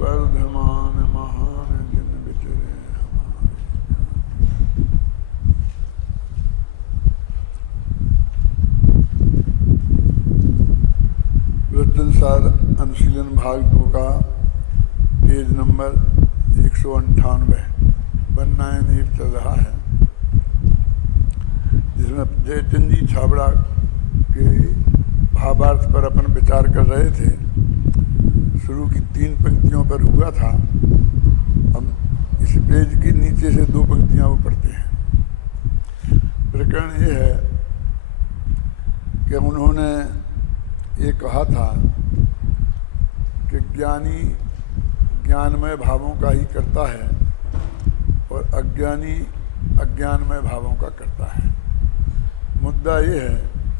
वर्धमान महान जिन विचरे वृद्धंसार अनुशीलन भाग 2 का पेज नंबर 198 19 चल रहा है, जिसमें जयचंद जी छाबड़ा के भावार्थ पर अपन विचार कर रहे थे। शुरू की 3 पंक्तियों पर हुआ था। अब इस पेज की नीचे से 2 पंक्तियां वो पढ़ते हैं। प्रकरण ये है कि उन्होंने ये कहा था कि ज्ञानी ज्ञानमय भावों का ही करता है और अज्ञानी अज्ञानमय भावों का करता है। मुद्दा ये है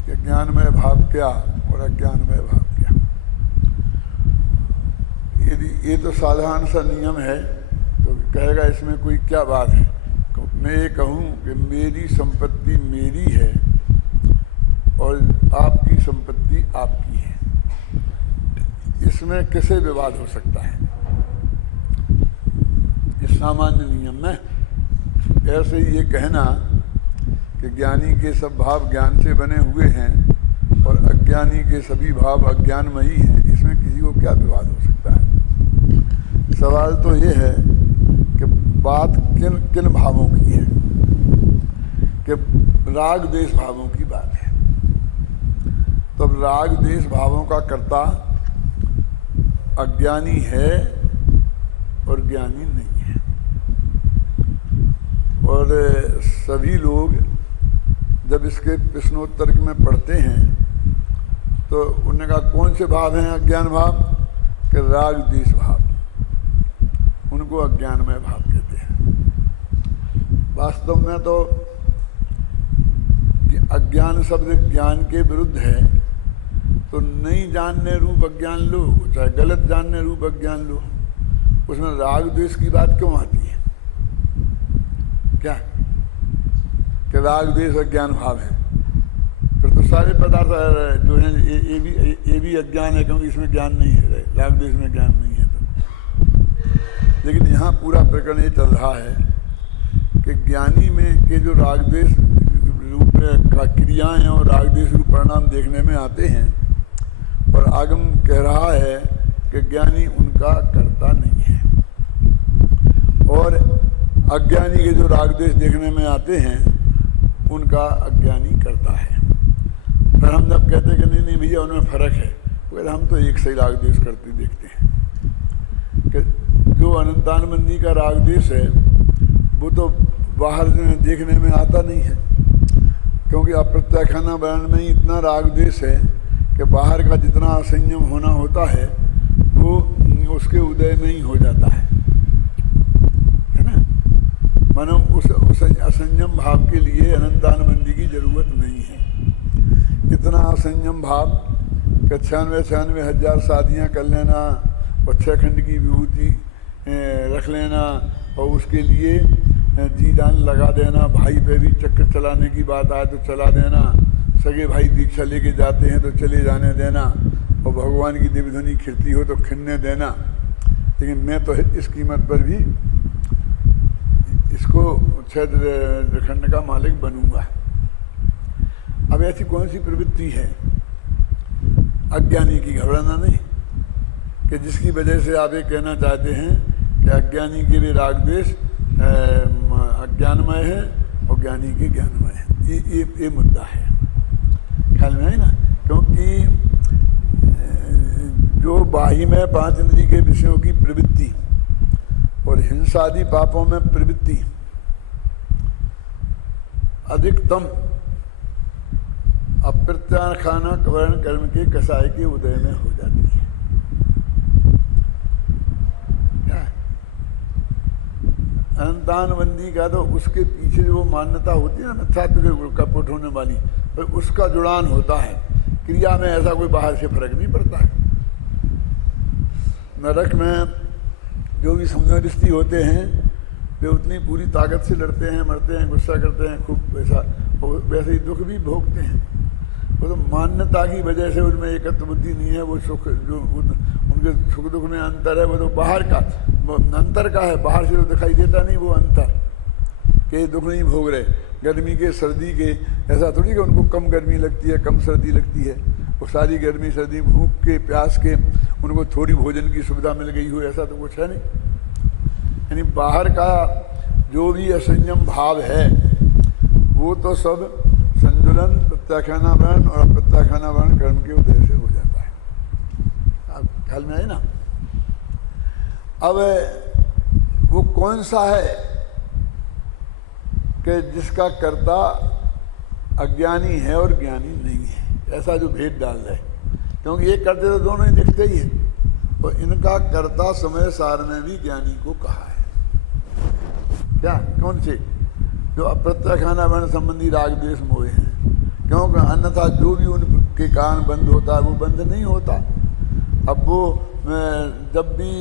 कि ज्ञानमय भाव क्या और अज्ञानमय भाव क्या। यदि ये तो साधारण सा नियम है तो कहेगा इसमें कोई क्या बात है। मैं ये कहूँ कि मेरी संपत्ति मेरी है और आपकी संपत्ति आपकी है, इसमें कैसे विवाद हो सकता है। इस सामान्य नियम में ऐसे ही ये कहना कि ज्ञानी के सब भाव ज्ञान से बने हुए हैं और अज्ञानी के सभी भाव अज्ञानमयी हैं, इसमें किसी को क्या विवाद हो सकता है। सवाल तो ये है कि बात किन किन भावों की है, कि राग द्वेष भावों की बात है। तब राग द्वेष भावों का कर्ता अज्ञानी है और ज्ञानी नहीं है। और सभी लोग जब इसके प्रश्नोत्तर में पढ़ते हैं तो उन्होंने कहा कौन से भाव हैं अज्ञान भाव, कि राग द्वेष भाव, उनको अज्ञानमय भाव कहते हैं। वास्तव में तो अज्ञान शब्द ज्ञान के विरुद्ध है, तो नहीं जानने रूप अज्ञान लो, चाहे गलत जानने रूप अज्ञान लो, उसमें राग द्वेष की बात क्यों आती है। क्या कि राग द्वेष अज्ञान भाव है, फिर तो सारे पदार्थ जो हैं ये भी अज्ञान है, क्योंकि इसमें ज्ञान नहीं है, राग द्वेष में ज्ञान नहीं है। तो लेकिन यहाँ पूरा प्रकरण ये चल रहा है कि ज्ञानी में के जो राग द्वेष रूप का क्रियाएं और राग द्वेष रूप परिणाम देखने में आते हैं, और आगम कह रहा है कि ज्ञानी उनका कर्ता नहीं है और अज्ञानी के जो राग द्वेष देखने में आते हैं उनका अज्ञानी करता है। फिर हम जब कहते हैं कि नहीं भैया उनमें फर्क है, फिर हम तो एक सही राग द्वेष करते देखते हैं कि जो अनंतानबंदी का राग द्वेष है वो तो बाहर देखने में आता नहीं है, क्योंकि अप्रत्याख्याना वर्ण में ही इतना राग द्वेष है कि बाहर का जितना असंयम होना होता है वो उसके उदय में ही हो जाता है ना। मानो उस असंयम भाव के लिए अनंतानबंदी की जरूरत नहीं है। इतना असंयम भाव 96 हजार शादियाँ कर लेना और 6 खंड की विभूति रख लेना और उसके लिए जी जान लगा देना, भाई पे भी चक्कर चलाने की बात आए तो चला देना, सगे भाई दीक्षा लेके जाते हैं तो चले जाने देना, और भगवान की दिव्य ध्वनि खिड़ती हो तो खिलने देना। लेकिन मैं तो इस कीमत पर भी इसको 6 खंड का मालिक बनूंगा। अब ऐसी कौन सी प्रवृत्ति है अज्ञानी की, घबराना नहीं, कि जिसकी वजह से आप ये कहना चाहते हैं कि अज्ञानी के भी राग द्वेष अज्ञानमय है और ज्ञानी के ज्ञानमय है। ये मुद्दा है, ख्याल में है ना। क्योंकि जो बाह्य में 5 इंद्रिय के विषयों की प्रवृत्ति और हिंसादि पापों में प्रवृत्ति अधिकतम अप्रत्याख्याना वर्ण कर्म के कसाय के उदय में हो जाती है। क्या अनंतानबंदी का तो उसके पीछे जो मान्यता होती है ना मिथ्यात्व के कपट होने वाली, पर उसका जुड़ान होता है। क्रिया में ऐसा कोई बाहर से फर्क नहीं पड़ता है। नरक में जो भी समझौती होते हैं वे उतनी पूरी ताकत से लड़ते हैं, मरते हैं, गुस्सा करते हैं, खूब वैसा, और वैसे ही दुख भी भोगते हैं। वो तो मान्यता की वजह से उनमें एकत्व बुद्धि नहीं है, वो सुख जो उनके सुख दुख में अंतर है, वो तो बाहर का अंतर का है, बाहर से तो दिखाई देता नहीं वो अंतर कि दुख नहीं भोग रहे। गर्मी के सर्दी के ऐसा थोड़ी कि उनको कम गर्मी लगती है कम सर्दी लगती है, वो सारी गर्मी सर्दी भूख के प्यास के उनको थोड़ी भोजन की सुविधा मिल गई हो, ऐसा तो कुछ है नहीं। यानी बाहर का जो भी असंयम भाव है वो तो सब संतुलन प्रत्याख्यानावरण और अप्रत्याख्यानावरण कर्म के उदय से हो जाता है। आप ख्याल में आए ना। अब वो कौन सा है कि जिसका कर्ता अज्ञानी है और ज्ञानी नहीं है, ऐसा जो भेद डाल रहे, क्योंकि ये करते तो दोनों ही दिखते ही है। और इनका कर्ता समय सार में भी ज्ञानी को कहा है। क्या कौन से? जो अप्रत्याख्यानावरण संबंधी राग द्वेष मोह हैं, क्योंकि अन्यथा जो भी उनके कारण बंद होता है वो बंद नहीं होता। अब वो जब भी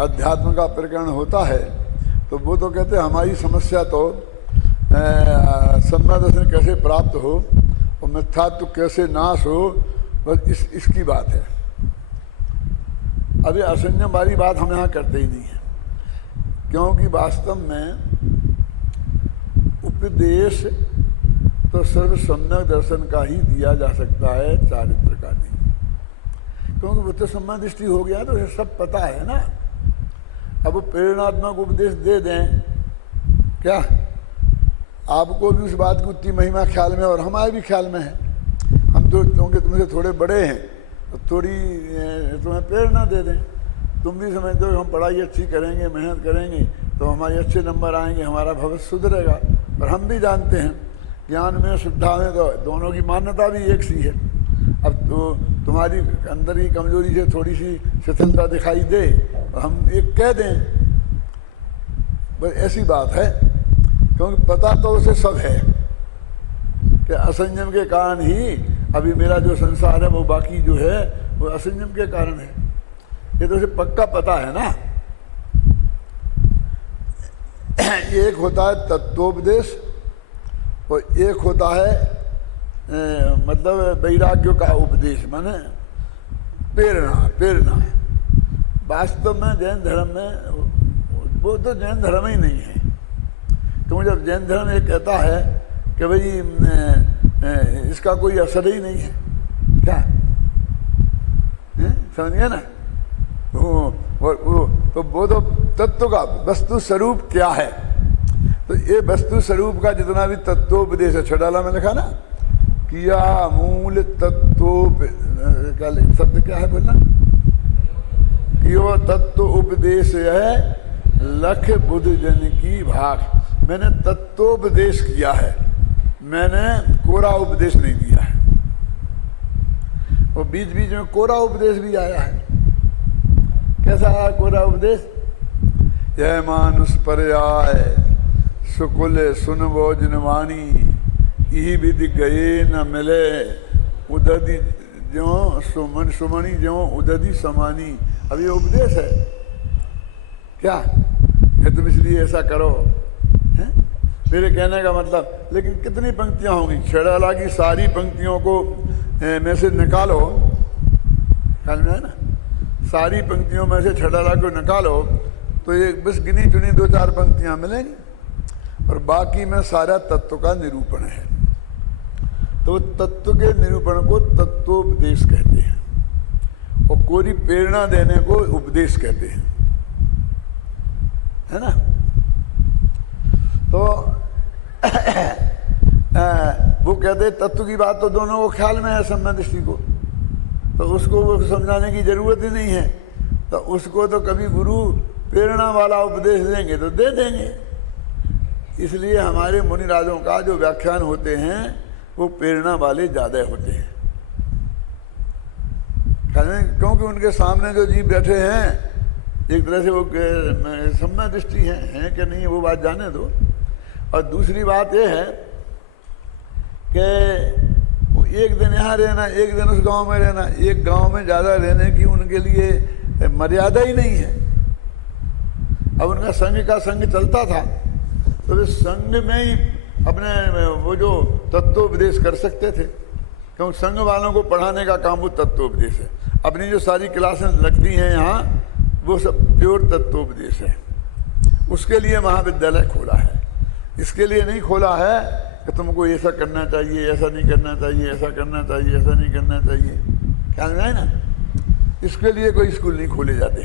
अध्यात्म का प्रकरण होता है तो वो तो कहते हैं हमारी समस्या तो सम्यक दर्शन कैसे प्राप्त हो और मिथ्यात्व कैसे नाश हो, बस इसकी बात है। अभी असंयम वाली बात हम यहाँ करते ही नहीं है, क्योंकि वास्तव में उपदेश तो सिर्फ सम्यक दर्शन का ही दिया जा सकता है, चारित्र का नहीं, क्योंकि वो तो सम्यक दृष्टि हो गया तो उसे सब पता है ना। अब वो प्रेरणात्मक उपदेश दे दें, क्या आपको भी उस बात की उतनी महिमा ख्याल में और हमारे भी ख्याल में है। हम तो क्योंकि तुमसे थोड़े बड़े हैं तो थोड़ी तुम्हें प्रेरणा दे दें, तुम भी समझते हो हम पढ़ाई अच्छी करेंगे, मेहनत करेंगे तो हमारे अच्छे नंबर आएंगे, हमारा भविष्य सुधरेगा। और हम भी जानते हैं ज्ञान में श्रद्धा में तो दोनों की मान्यता भी एक सी है। अब तो तुम्हारी अंदर की कमजोरी से थोड़ी सी शिथिलता दिखाई दे तो हम एक कह दें, बस ऐसी बात है। क्योंकि पता तो उसे सब है कि असंयम के कारण ही अभी मेरा जो संसार है वो बाकी जो है वो असंयम के कारण है, ये तो उसे पक्का पता है ना। एक होता है तत्वोपदेश और एक होता है मतलब वैराग्य का उपदेश, माने प्रेरणा है। वास्तव में जैन धर्म में वो तो जैन धर्म ही नहीं है, क्योंकि जब जैन धर्म ये कहता है कि भाई इसका कोई असर ही नहीं है, क्या समझ गया ना। तो वो तो तत्व का वस्तु स्वरूप क्या है, तो ये वस्तु स्वरूप का जितना भी तत्वोपदेश है, छठाला में लिखा ना, किया मूल तत्व क्या शब्द क्या है बोलना, कियो तत्व उपदेश है लख बुद्ध जन की भाग। मैंने तत्वोपदेश किया है, मैंने कोरा उपदेश नहीं दिया है। और बीच बीच में कोरा उपदेश भी आया है। कैसा आया कोरा उपदेश? यह मानुष पर्याय सुकुल सुनबो जिनवाणी, यही विधि गए न मिले उदधि ज्यों सुमन सुमणि ज्यों उदधि समानी। अब ये उपदेश है क्या कि तुम इसलिए ऐसा करो, है मेरे कहने का मतलब। लेकिन कितनी पंक्तियां होंगी, छेड़ाला की सारी पंक्तियों को में से निकालो, ख्याल में है ना, सारी पंक्तियों में से छेड़ाला को निकालो तो ये बस गिनी चुनी 2-4 पंक्तियां मिलेंगी और बाकी में सारा तत्व का निरूपण है। तो तत्व के निरूपण को तत्वोपदेश कहते हैं और कोई प्रेरणा देने को उपदेश कहते हैं, है ना। तो वो कहते हैं तत्व की बात तो दोनों को ख्याल में है सम्यक दृष्टि को, तो उसको वो समझाने की जरूरत ही नहीं है। तो उसको तो कभी गुरु प्रेरणा वाला उपदेश देंगे तो दे देंगे। इसलिए हमारे मुनिराजों का जो व्याख्यान होते हैं वो प्रेरणा वाले ज़्यादा होते हैं, क्योंकि उनके सामने जो जीव बैठे हैं एक तरह से वो सम्यक दृष्टि है कि नहीं वो बात जाने दो। और दूसरी बात ये है कि वो एक दिन यहाँ रहना, एक दिन उस गांव में रहना, एक गांव में ज़्यादा रहने की उनके लिए मर्यादा ही नहीं है। अब उनका संघ का संघ चलता था तो वे संघ में ही अपने वो जो तत्वोपदेश कर सकते थे, क्योंकि संघ वालों को पढ़ाने का काम वो तत्वोपदेश है। अपनी जो सारी क्लासें लगती हैं यहाँ, वो सब प्योर तत्वोपदेश है। उसके लिए महाविद्यालय खोला है। इसके लिए नहीं खोला है कि तुमको ऐसा करना चाहिए, ऐसा नहीं करना चाहिए, ऐसा करना चाहिए, ऐसा नहीं करना चाहिए। ख्याल में आए ना? इसके लिए कोई स्कूल नहीं खोले जाते।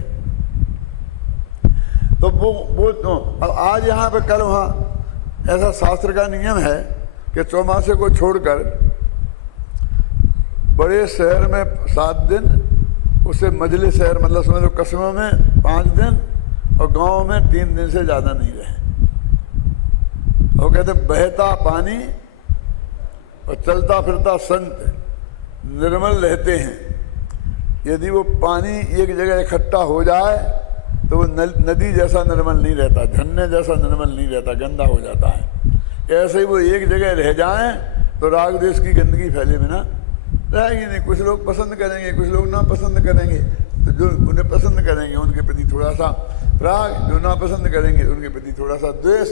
तो वो तो अब आज यहाँ पे कल वहाँ, ऐसा शास्त्र का नियम है कि चौमासे को छोड़कर बड़े शहर में 7 दिन, उसे मझले शहर मतलब समझ लो कस्बों में 5 दिन और गांव में 3 दिन से ज़्यादा नहीं रहे। वो कहते बहता पानी और चलता फिरता संत निर्मल रहते हैं। यदि वो पानी एक जगह इकट्ठा हो जाए तो वो नदी जैसा निर्मल नहीं रहता, झरने जैसा निर्मल नहीं रहता, गंदा हो जाता है। ऐसे ही वो एक जगह रह जाएं तो राग देश की गंदगी फैले बिना रहेगी नहीं। कुछ लोग पसंद करेंगे, कुछ लोग ना पसंद करेंगे। तो जो उन्हें पसंद करेंगे उनके प्रति थोड़ा सा राग, जो ना पसंद करेंगे उनके प्रति थोड़ा सा द्वेष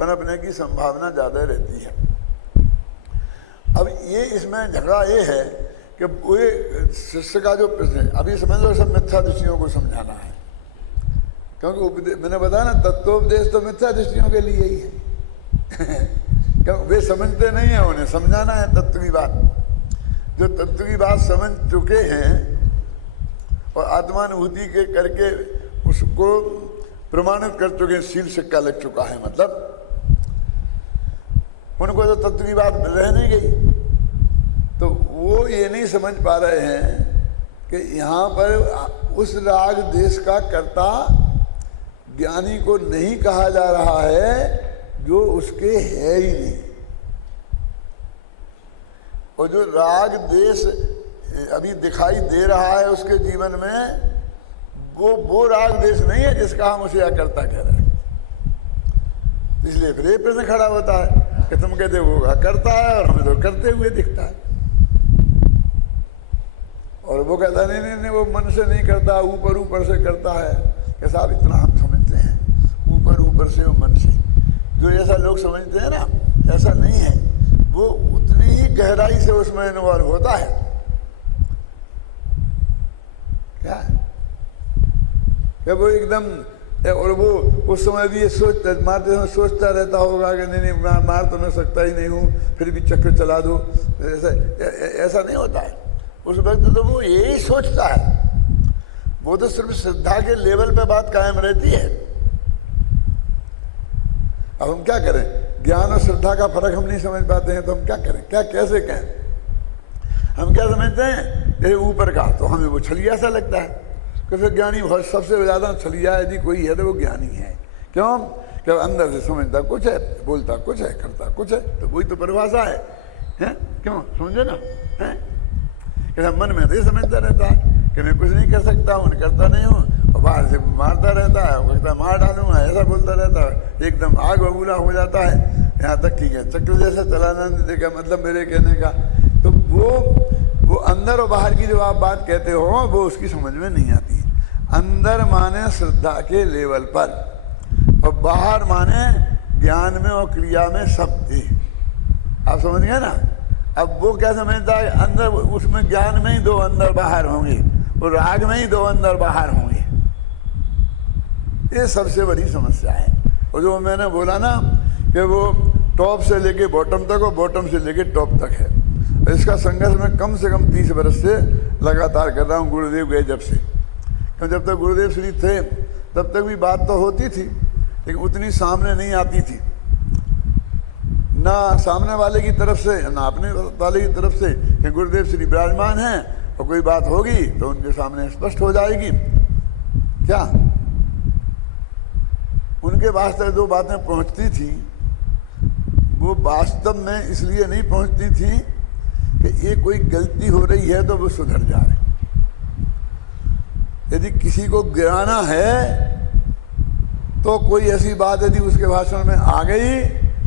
पनपने की संभावना ज़्यादा रहती है। अब ये इसमें झगड़ा ये है कि वो शिष्य का जो प्रश्न है, अभी समझ लो सब मिथ्या दृष्टियों को समझाना है। क्योंकि मैंने बताया ना, तत्वोपदेश तो मिथ्या दृष्टियों के लिए ही है। क्योंकि वे समझते नहीं है, उन्हें समझाना है तत्व की बात। जो तत्व की बात समझ चुके हैं और आत्मानुभूति के करके उसको प्रमाणित कर चुके हैं, सील सिक्का लग चुका है, मतलब उनको तो तत्व की बात रह नहीं गई। तो वो ये नहीं समझ पा रहे हैं कि यहाँ पर उस राग देश का कर्ता ज्ञानी को नहीं कहा जा रहा है जो उसके है ही नहीं। और जो राग देश अभी दिखाई दे रहा है उसके जीवन में, वो राग देश नहीं है जिसका हम उसे अकर्ता कह रहे हैं। इसलिए फिर ये प्रश्न खड़ा होता है कि तुम कहते वो करता है और हमें तो करते हुए दिखता है, और वो कहता नहीं नहीं नहीं वो मन से नहीं करता, ऊपर ऊपर से करता है। कि साहब इतना हम समझते हैं, ऊपर ऊपर से वो मन से, जो ऐसा लोग समझते हैं ना, ऐसा नहीं है। वो उतनी ही गहराई से उसमें इन्वॉल्व होता है। क्या वो एकदम, और वो उस समय भी ये मारते समय सोचता रहता होगा कि नहीं नहीं मार तो मैं सकता ही नहीं हूँ, फिर भी चक्र चला दो। ऐसा नहीं होता है उस वक्त। तो वो यही सोचता है। वो तो सिर्फ श्रद्धा के लेवल पे बात कायम रहती है। अब हम क्या करें, ज्ञान और श्रद्धा का फर्क हम नहीं समझ पाते हैं, तो हम क्या करें, क्या कैसे कहें? हम क्या समझते हैं ये ऊपर का, तो हमें वो छलिया सा लगता है। क्योंकि ज्ञानी बहुत सबसे ज़्यादा छलिया यदि कोई है तो वो ज्ञानी है। क्यों? कि अंदर से समझता कुछ है, बोलता कुछ है, करता कुछ है। तो वही तो परिभाषा है, हैं? क्यों समझे ना? हैं? कि मन में तो ये समझता रहता है कि मैं कुछ नहीं कर सकता हूँ, करता नहीं हूँ, और बाहर से मारता रहता है, वो कहता मार डालूंगा, ऐसा बोलता रहता है, एकदम आग बबूला हो जाता है। यहाँ तक ठीक है, चक्र जैसा चलाना देखा, मतलब मेरे कहने का। तो वो अंदर और बाहर की जो आप बात कहते हो वो उसकी समझ में नहीं आती। अंदर माने श्रद्धा के लेवल पर, और बाहर माने ज्ञान में और क्रिया में सब थे। आप समझ गए ना? अब वो क्या समझता है, अंदर उसमें ज्ञान में ही 2 अंदर बाहर होंगे, और राग में ही 2 अंदर बाहर होंगे। ये सबसे बड़ी समस्या है। और जो मैंने बोला ना कि वो टॉप से लेके बॉटम तक और बॉटम से लेके टॉप तक है, इसका संघर्ष मैं कम से कम 30 वर्ष से लगातार कर रहा हूँ, गुरुदेव गए जब से। क्यों जब तक गुरुदेव श्री थे तब तक भी बात तो होती थी, लेकिन उतनी सामने नहीं आती थी, ना सामने वाले की तरफ से ना अपने वाले की तरफ से कि गुरुदेव श्री विराजमान हैं और कोई बात होगी तो उनके सामने स्पष्ट हो जाएगी। क्या उनके वास्ते जो बातें पहुंचती थी वो वास्तव में इसलिए नहीं पहुंचती थी कि ये कोई गलती हो रही है तो वो सुधर जाए। यदि किसी को गिराना है तो कोई ऐसी बात यदि उसके भाषण में आ गई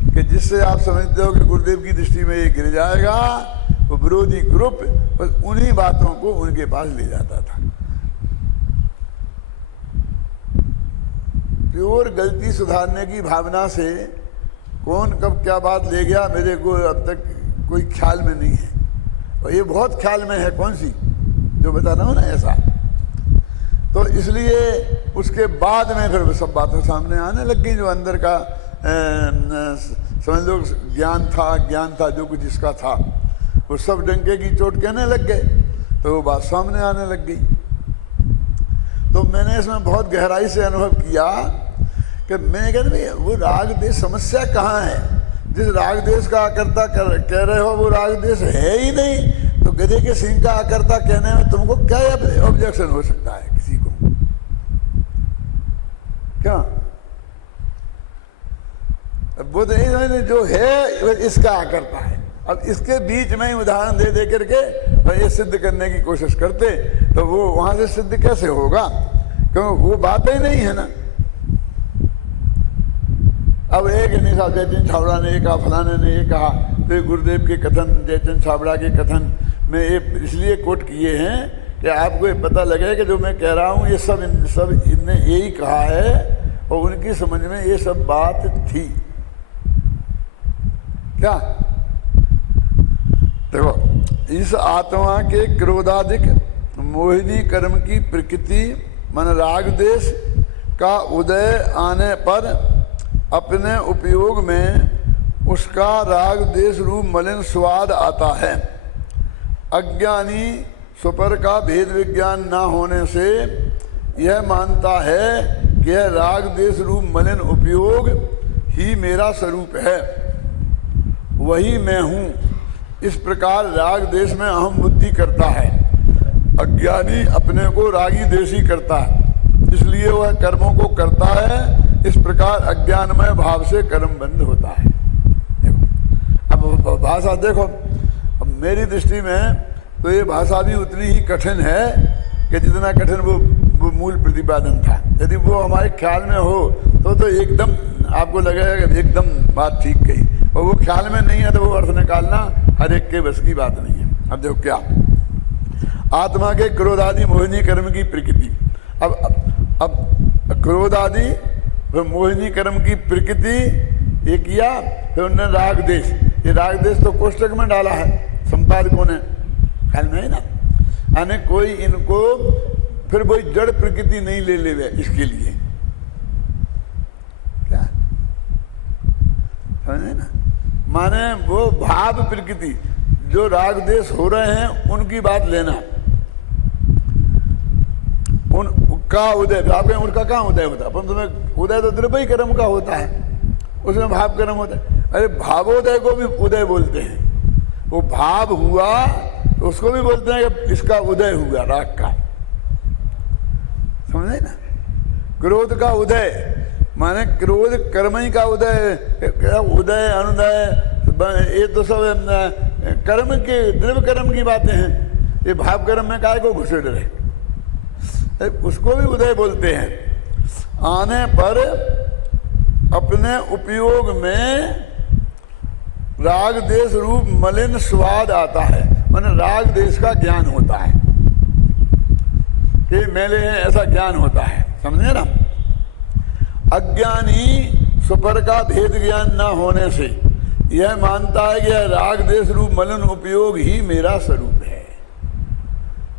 कि जिससे आप समझते हो कि गुरुदेव की दृष्टि में ये गिर जाएगा, वो विरोधी ग्रुप बस उन्हीं बातों को उनके पास ले जाता था। प्योर गलती सुधारने की भावना से कौन कब क्या बात ले गया मेरे को अब तक कोई ख्याल में नहीं है। और ये बहुत ख्याल में है, कौन सी, जो बता रहा हूँ ना ऐसा। तो इसलिए उसके बाद में फिर सब बातें सामने आने लग गई, जो अंदर का समझ लो ज्ञान था जो कुछ इसका था, वो सब डंके की चोट कहने लग गए, तो वो बात सामने आने लग गई। तो मैंने इसमें बहुत गहराई से अनुभव किया कि मैं कहते भाई वो राग देश समस्या कहाँ है? जिस राग देश का आकर्ता कह रहे हो वो राग देश है ही नहीं, तो गधे के सिंह का आकर्ता कहने में तुमको क्या ऑब्जेक्शन हो सकता है किसी को? क्या बुद्ध जो है इसका आकर्ता है। अब इसके बीच में ही उदाहरण दे करके ये सिद्ध करने की कोशिश करते, तो वो वहां से सिद्ध कैसे होगा? क्योंकि वो बात ही नहीं है ना। अब एक निशा जयचंद छाबड़ा ने ये कहा, फलाने ने ये कहा, तो गुरुदेव के कथन, जयचंद छाबड़ा के कथन में ये इसलिए कोट किए हैं कि आपको ये पता लगे कि जो मैं कह रहा हूँ ये सब इनने यही कहा है, और उनकी समझ में ये सब बात थी। क्या देखो, इस आत्मा के क्रोधाधिक मोहिनी कर्म की प्रकृति मन राग देश का उदय आने पर अपने उपयोग में उसका राग देश रूप मलिन स्वाद आता है। अज्ञानी सुपर का भेद विज्ञान न होने से यह मानता है कि यह राग देश रूप मलिन उपयोग ही मेरा स्वरूप है, वही मैं हूँ। इस प्रकार राग देश में अहम बुद्धि करता है। अज्ञानी अपने को रागी देशी करता है, इसलिए वह कर्मों को करता है। इस प्रकार अज्ञानमय भाव से कर्म बंद होता है। देखो अब भाषा देखो, अब मेरी दृष्टि में तो ये भाषा भी उतनी ही कठिन है कि जितना कठिन वो मूल प्रतिपादन था। यदि वो हमारे ख्याल में हो तो एकदम आपको लगेगा कि एकदम बात ठीक कही, और वो ख्याल में नहीं है तो वो अर्थ निकालना हर एक के बस की बात नहीं है। अब देखो क्या, आत्मा के क्रोधादि मोहिनी कर्म की प्रकृति। अब क्रोधादि मोहिनी कर्म की प्रकृति ये किया, फिर उन्होंने राग देश, ये राग देश तो कोष्टक में डाला है संपादकों ने, ख्याल में है ना। यानी कोई इनको फिर वही जड़ प्रकृति नहीं ले ले इसके लिए, क्या समझे ना। माने वो भाव प्रकृति जो राग देश हो रहे हैं उनकी बात लेना, उनका उदय, भाव का उनका कहाँ उदय होता है? अपन तुम्हें उदय तो द्रव्य कर्म का होता है, उसमें भाव कर्म होता है। अरे भावोदय को भी उदय बोलते हैं। वो भाव हुआ तो उसको भी बोलते हैं कि इसका उदय हुआ राग का, समझे ना। क्रोध का उदय माने क्रोध कर्म ही का उदय, उदय अनुदय ये तो सब कर्म के द्रव्य कर्म की बातें हैं। ये भाव कर्म में काय को घुसे डरे, उसको भी उदय बोलते हैं। आने पर अपने उपयोग में राग देश रूप मलिन स्वाद आता है, माने राग देश का ज्ञान होता है कि मेले ऐसा ज्ञान होता है, समझे ना। अज्ञानी सुपर का भेद ज्ञान न होने से यह मानता है कि यह राग देश रूप मलिन उपयोग ही मेरा स्वरूप है।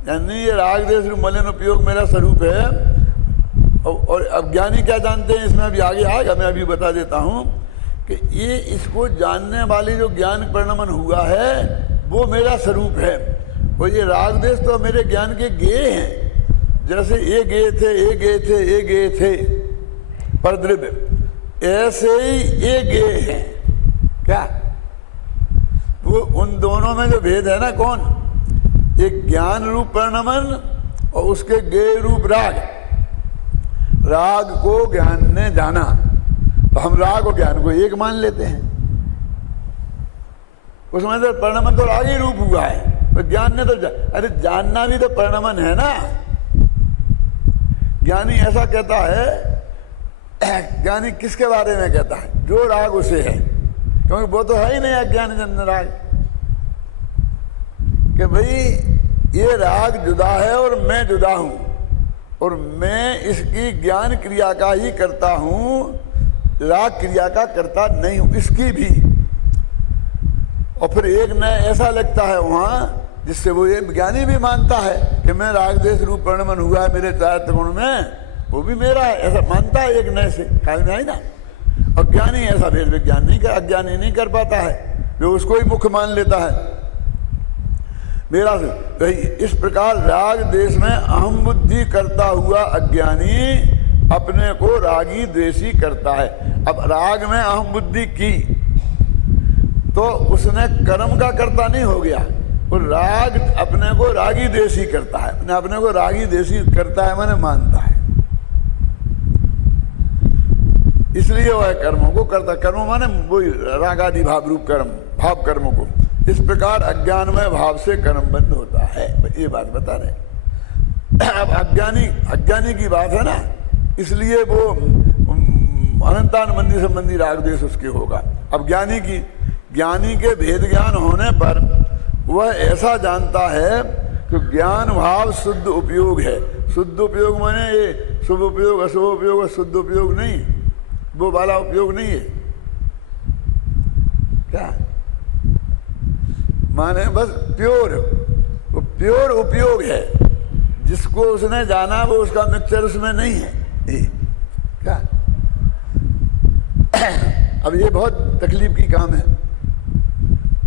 यानी ये राग देश रूप मलिन उपयोग मेरा स्वरूप है। और अज्ञानी क्या जानते हैं, इसमें अभी आगे आएगा, मैं अभी बता देता हूं कि ये इसको जानने वाली जो ज्ञान परिणमन हुआ है वो मेरा स्वरूप है। और ये राग देश तो मेरे ज्ञान के गेय हैं, जैसे ये गेय थे, ये गेय थे, ये गेय थे पर द्रव्य, ऐसे ही ये गेय हैं। क्या वो उन दोनों में जो भेद है ना, कौन? एक ज्ञान रूप परिणमन और उसके गेय रूप राग। राग को ज्ञान ने जाना तो हम राग और ज्ञान को एक मान लेते हैं, उसमें तो परिणमन तो राग ही रूप हुआ है, तो ज्ञान ने तो अरे जानना भी तो परिणमन है ना। ज्ञानी ऐसा कहता है, ज्ञानी किसके बारे में कहता है? जो राग उसे है, क्योंकि वो तो है ही नहीं अज्ञान जन्य राग, कि भाई ये राग जुदा है और मैं जुदा हूं, और मैं इसकी ज्ञान क्रिया का ही करता हूं, राग क्रिया का करता नहीं हूं, इसकी भी। और फिर एक न ऐसा लगता है वहां जिससे वो ये ज्ञानी भी मानता है कि मैं राग देश रूप परिणमन हुआ है मेरे चार त्रिगुण में, वो भी मेरा है, ऐसा मानता है एक नए से, ख्याल में आई ना। और ज्ञानी ऐसा भेद विज्ञान नहीं कर, अज्ञानी नहीं कर पाता है, जो उसको ही मुख्य मान लेता है मेरा से। तो इस प्रकार राग देश में अहम बुद्धि करता हुआ अज्ञानी अपने को रागी द्वेषी करता है। अब राग में अहम बुद्धि की तो उसने कर्म का कर्ता नहीं हो गया, वो राग अपने को रागी द्वेषी करता है, अपने को रागी द्वेषी करता है माने मानता है, इसलिए वह कर्मों को करता। कर्म माने वही रागादि भाव रूप कर्म, भाव कर्मों को। इस प्रकार अज्ञानमय भाव से कर्म बंद होता है, ये बात बता रहे। अब अज्ञानी की बात है ना, इसलिए वो अनंतानुबंधी संबंधी राग देश उसके होगा। अब ज्ञानी के भेद ज्ञान होने पर वह ऐसा जानता है कि ज्ञान भाव शुद्ध उपयोग है। शुद्ध उपयोग माने ये शुभ उपयोग अशुभ उपयोग, शुद्ध उपयोग नहीं, वो वाला उपयोग नहीं है क्या, माने बस प्योर, वो प्योर उपयोग है। जिसको उसने जाना वो उसका मिक्सचर उसमें नहीं है क्या। अब ये बहुत तकलीफ की काम है।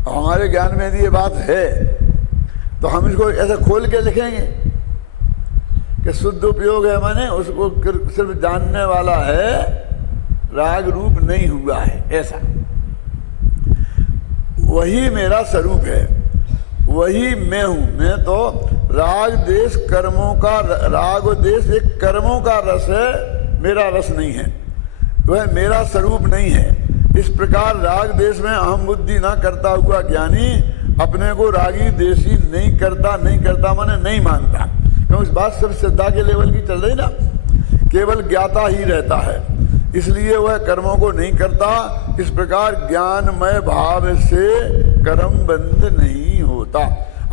हमारे ज्ञान में यदि ये बात है तो हम इसको ऐसे खोल के लिखेंगे कि शुद्ध उपयोग है, माने उसको सिर्फ जानने वाला है, राग रूप नहीं हुआ है, ऐसा। वही मेरा स्वरूप है, वही मैं हूं। मैं तो राग देश कर्मों का, राग देश एक कर्मों का रस है, मेरा रस नहीं है, वह मेरा स्वरूप नहीं है। इस प्रकार राग देश में अहम बुद्धि ना करता हुआ ज्ञानी अपने को रागी देशी नहीं करता माने नहीं मानता, क्योंकि इस बात सिर्फ श्रद्धा के लेवल की चल रही ना, केवल ज्ञाता ही रहता है, इसलिए वह कर्मों को नहीं करता। इस प्रकार ज्ञानमय भाव से कर्म बंद नहीं होता।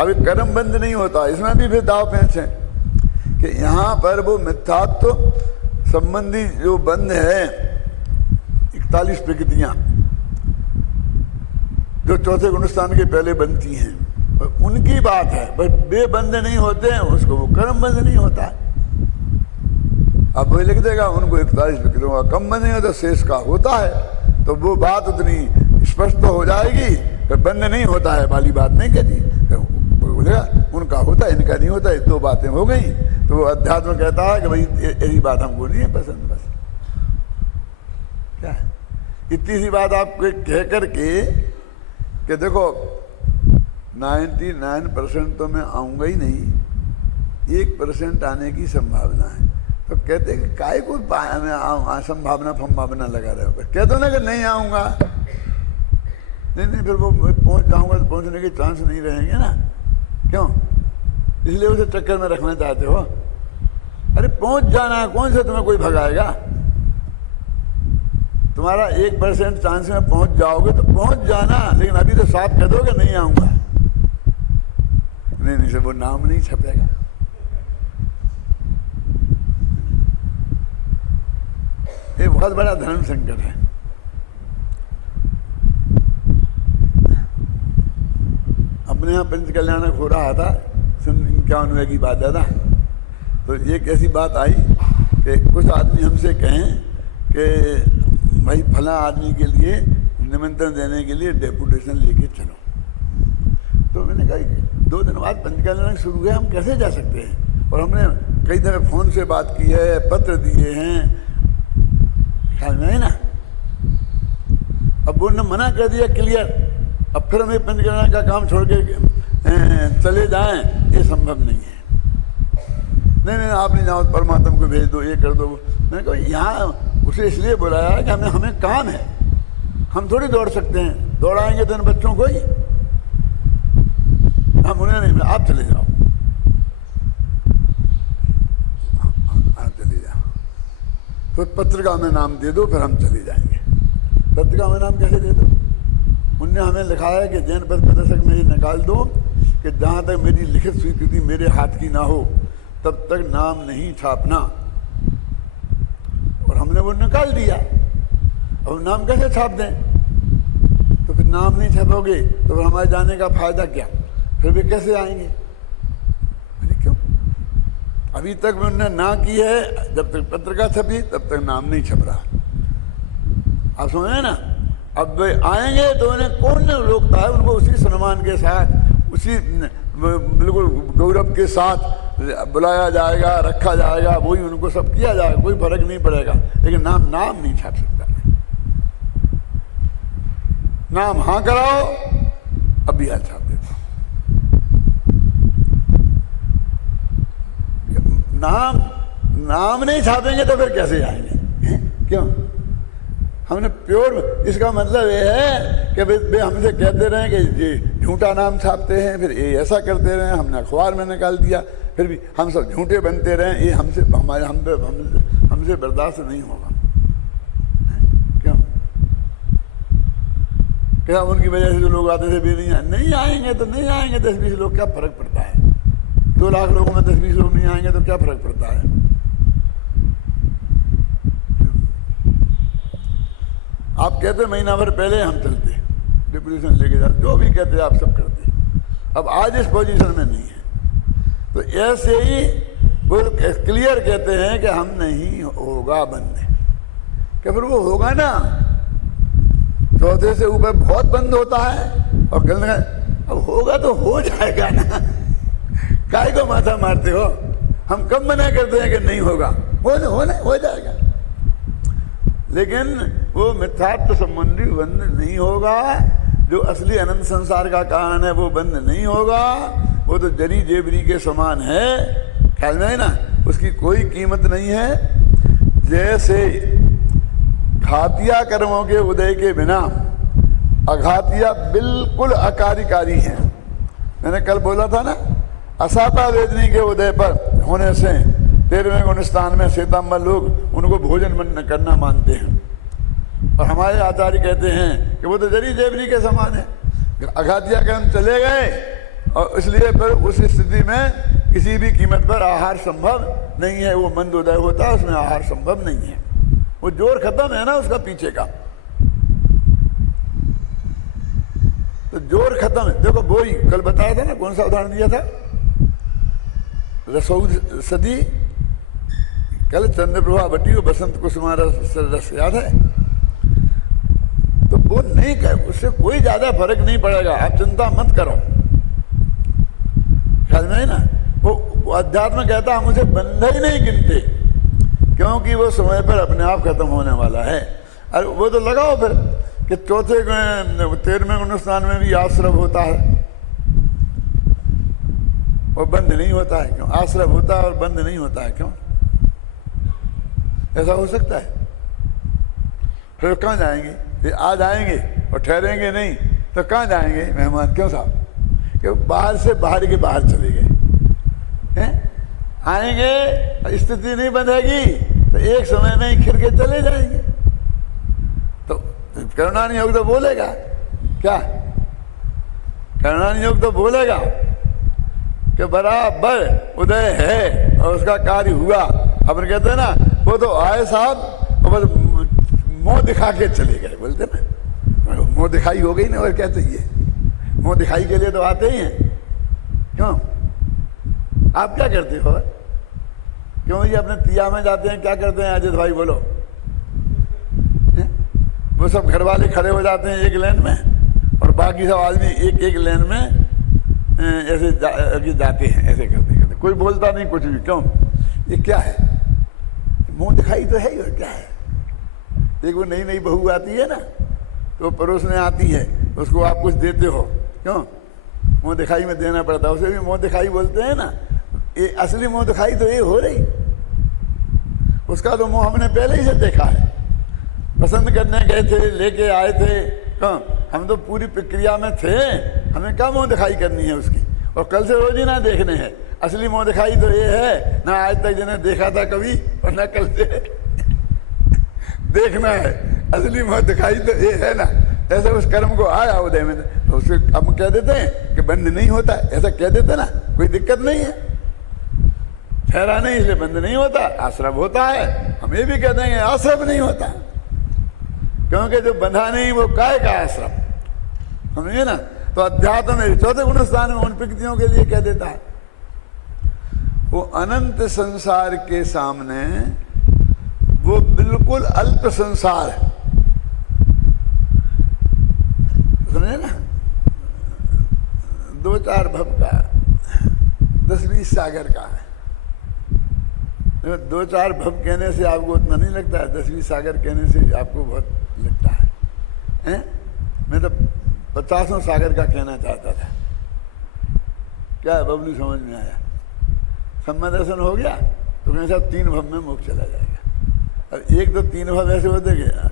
अब कर्म बंद नहीं होता, इसमें भी फिर दाव पेच है कि यहाँ पर वो मिथ्यात्व संबंधी जो बंध है 41 प्रकृतियां जो चौथे गुणस्थान के पहले बनती हैं, उनकी बात है, बस वे बंद नहीं होते हैं, उसको वो कर्म बंद नहीं होता है। अब वो लिख देगा उनको 41 प्रकृतियों का कम बंद नहीं होता, शेष का होता है, तो वो बात उतनी स्पष्ट तो हो जाएगी, फिर बंद नहीं होता है वाली बात नहीं कहती, बोलेगा उनका होता है इनका नहीं होता है, दो बातें हो गई। तो वो अध्यात्म कहता है कि भाई ऐसी बात हमको नहीं है पसंद, बस क्या है। इतनी सी बात आपको कह करके कि देखो 99% तो मैं आऊँगा ही नहीं, 1% आने की संभावना है। तो कहते कि काय को संभावना लगा रहे हो, कहते हो ना कि नहीं आऊँगा, नहीं फिर वो पहुँच जाऊँगा तो पहुँचने के चांस नहीं रहेंगे ना, क्यों, इसलिए उसे चक्कर में रखना चाहते हो। अरे पहुँच जाना है, कौन सा तुम्हें कोई भगाएगा, तुम्हारा 1% चांस में पहुँच जाओगे तो पहुँच जाना, लेकिन अभी तो साफ कह दो कि नहीं आऊँगा, नहीं से वो नाम नहीं छपेगा। ये बहुत बड़ा धर्म संकट है। अपने यहाँ पंच कल्याणक हो रहा था, 51वें की बात है ना, तो एक ऐसी बात आई कि कुछ आदमी हमसे कहें कि भाई फला आदमी के लिए निमंत्रण देने के लिए डेपुटेशन लेके चलो। तो मैंने कहा 2 दिन बाद पंच कल्याणक शुरू है, हम कैसे जा सकते हैं, और हमने कई तरह फ़ोन से बात की है, पत्र दिए हैं, ख्याल में है ना। अब उन्होंने मना कर दिया क्लियर, अब फिर हमें पंचकर्मा का काम छोड़ के चले जाएं, ये संभव नहीं है। नहीं आप नहीं जाओ, परमात्मा को भेज दो, ये कर दो। मैंने कहा यहाँ उसे इसलिए बुलाया है कि हमें काम है, हम थोड़ी दौड़ सकते हैं, दौड़ाएंगे तो इन बच्चों को ही, हम उन्हें नहीं, आप चले जाओ, आप चले जाओ, तो पत्रिका में नाम दे दो, फिर हम चले जाएंगे। पत्रिका में नाम कैसे दे दो, उनने हमें लिखा है कि जैन पद प्रदर्शक में ये निकाल दो कि जहाँ तक मेरी लिखित स्वीकृति मेरे हाथ की ना हो तब तक नाम नहीं छापना, और हमने वो निकाल दिया। अब नाम कैसे छाप दें, तो फिर नाम नहीं छापोगे तो फिर हमारे जाने का फायदा क्या। फिर वे कैसे आएंगे? अरे क्यों? अभी तक उन्होंने ना की है, जब तक पत्रिका छपी तब तक नाम नहीं छप रहा। आप समझे ना? अब वे आएंगे तो उन्हें कौन रोकता है? उनको उसी सम्मान के साथ, उसी बिल्कुल गौरव के साथ बुलाया जाएगा, रखा जाएगा, वही उनको सब किया जाएगा, कोई फर्क नहीं पड़ेगा। लेकिन नाम नहीं छाप सकता। नाम हाँ कराओ, अभी हाँ छाप देता। नाम नहीं छापेंगे तो फिर कैसे आएंगे? क्यों? हमने प्योर, इसका मतलब ये है कि वे हमसे कहते रहे कि ये झूठा नाम छापते हैं, फिर ये ऐसा करते रहे, हमने अखबार में निकाल दिया, फिर भी हम सब झूठे बनते रहे, ये हमसे बर्दाश्त नहीं होगा। क्यों? क्या उनकी वजह से जो लोग आते थे वे नहीं आएंगे तो नहीं आएंगे, 10-20 लोग, क्या फर्क पड़ता है? 2 लाख लोगों में 10-20 लोग नहीं आएंगे तो क्या फर्क पड़ता है? आप कहते महीना भर पहले हम चलते, डिप्यूटेशन लेके जाते, जो भी कहते आप सब करते। अब आज इस पोजीशन में नहीं है, तो ऐसे ही वो क्लियर कहते हैं कि हम नहीं होगा बंद। क्या फिर वो होगा ना? चौथे से ऊपर बहुत बंद होता है, और कहने अब होगा तो हो जाएगा ना, काय को माथा मारते हो? हम कब मना करते हैं कि नहीं होगा, हो जाएगा। लेकिन वो मिथ्यात्व संबंधी बंध नहीं होगा, जो असली अनंत संसार का कारण है वो बंद नहीं होगा। वो तो जरी जेबरी के समान है, ख्याल में है ना, उसकी कोई कीमत नहीं है। जैसे घातिया कर्मों के उदय के बिना अघातिया बिल्कुल अकार्यकारी है। मैंने कल बोला था ना, असाता वेदनी के उदय पर होने से 13वें गुणस्थान में श्वेतांबर लोग उनको भोजन करना मानते हैं, और हमारे आचार्य कहते हैं कि वो तो जरी जेबरी के समान है। अघातिया कर्म चले गए, और इसलिए फिर उस स्थिति में किसी भी कीमत पर आहार संभव नहीं है। वो मंदोदय होता है, उसमें आहार संभव नहीं है, वो जोर खत्म है ना उसका पीछे का, तो जोर खत्म है। देखो वो ही कल बताया था ना, कौन सा उदाहरण दिया था? रसौद सदी, कल चंद्रप्रभा भट्टी को बसंत कुसुमार रस याद है? तो वो नहीं कर, उससे कोई ज्यादा फर्क नहीं पड़ेगा, आप चिंता मत करो। ख्याल में है ना? वो अध्यात्म कहता हम उसे बंध ही नहीं गिनते, क्योंकि वो समय पर अपने आप खत्म होने वाला है। अरे वो तो लगाओ फिर कि चौथे 13वें गुणस्थान में भी आश्रव होता है, वो बंद नहीं होता है। क्यों? आश्रव होता है और बंद नहीं होता है, क्यों? ऐसा हो सकता है? फिर कहाँ जाएंगे? फिर आ जाएंगे और ठहरेंगे नहीं तो कहाँ जाएंगे मेहमान? क्यों साहब? कि बाहर से बाहर के बाहर चले गए हैं, आएंगे स्थिति नहीं बंधेगी तो एक समय में ही खिर के चले जाएंगे। तो करुणा नियोग तो बोलेगा क्या? करुणा नियोग तो बोलेगा कि बराबर उदय है और उसका कार्य हुआ। अपन कहते हैं ना, वो तो आए साहब और बस मुंह दिखा के चले गए, बोलते ना, मुंह दिखाई हो गई ना, और क्या चाहिए? मुंह दिखाई के लिए तो आते ही हैं। क्यों? आप क्या करते हो? क्यों ये अपने तिया में जाते हैं, क्या करते हैं अजित भाई बोलो? वो सब घर वाले खड़े हो जाते हैं एक लाइन में, और बाकी सब आदमी एक एक लाइन में ऐसे जाते हैं, ऐसे करते करते, कोई बोलता नहीं कुछ भी। क्यों? ये क्या है? मुंह दिखाई तो है ही, और क्या है? एक वो नई नई बहू आती है ना, तो परोसने आती है, उसको आप कुछ देते हो, क्यों? मुंह दिखाई में देना पड़ता है, उसे भी मुंह दिखाई बोलते हैं ना। ये असली मुंह दिखाई तो ये हो रही, उसका तो मुंह हमने पहले ही से देखा है। पसंद करने गए थे, लेके आए थे, क्यों? हम तो पूरी प्रक्रिया में थे, हमें क्या मुंह दिखाई करनी है उसकी? और कल से रोज ही ना देखने हैं। असली मुंह दिखाई तो ये है ना, आज तक जिन्हें देखा था कभी, और ना कल से देखना है। असली मुंह दिखाई तो ये है ना। ऐसे उस कर्म को आया उदय में, तो उससे हम कह देते हैं कि बंद नहीं होता, ऐसा कह देते ना, कोई दिक्कत नहीं है। ठहरा नहीं इसलिए बंद नहीं होता, आश्रम होता है। हम ये भी कह देंगे आश्रम नहीं होता, क्योंकि जो बंधा नहीं वो काय का आश्रम, समझिए ना। तो अध्यात्म में चौथे गुण स्थान में उन प्रकृतियों के लिए कह देता है। वो अनंत संसार के सामने वो बिल्कुल अल्प संसार है, समझे ना? 2-4 भव का, 10-20 सागर का है। 2-4 भव कहने से आपको उतना नहीं लगता है, 10-20 सागर कहने से आपको बहुत लगता है, हैं? मैं तो 50 सागर का कहना चाहता था। क्या बबलू समझ में आया? सम्मा दर्शन हो गया तो कहीं साहब 3 भव में मोक्ष चला जाएगा। अब एक तो 3 भव ऐसे होते गया,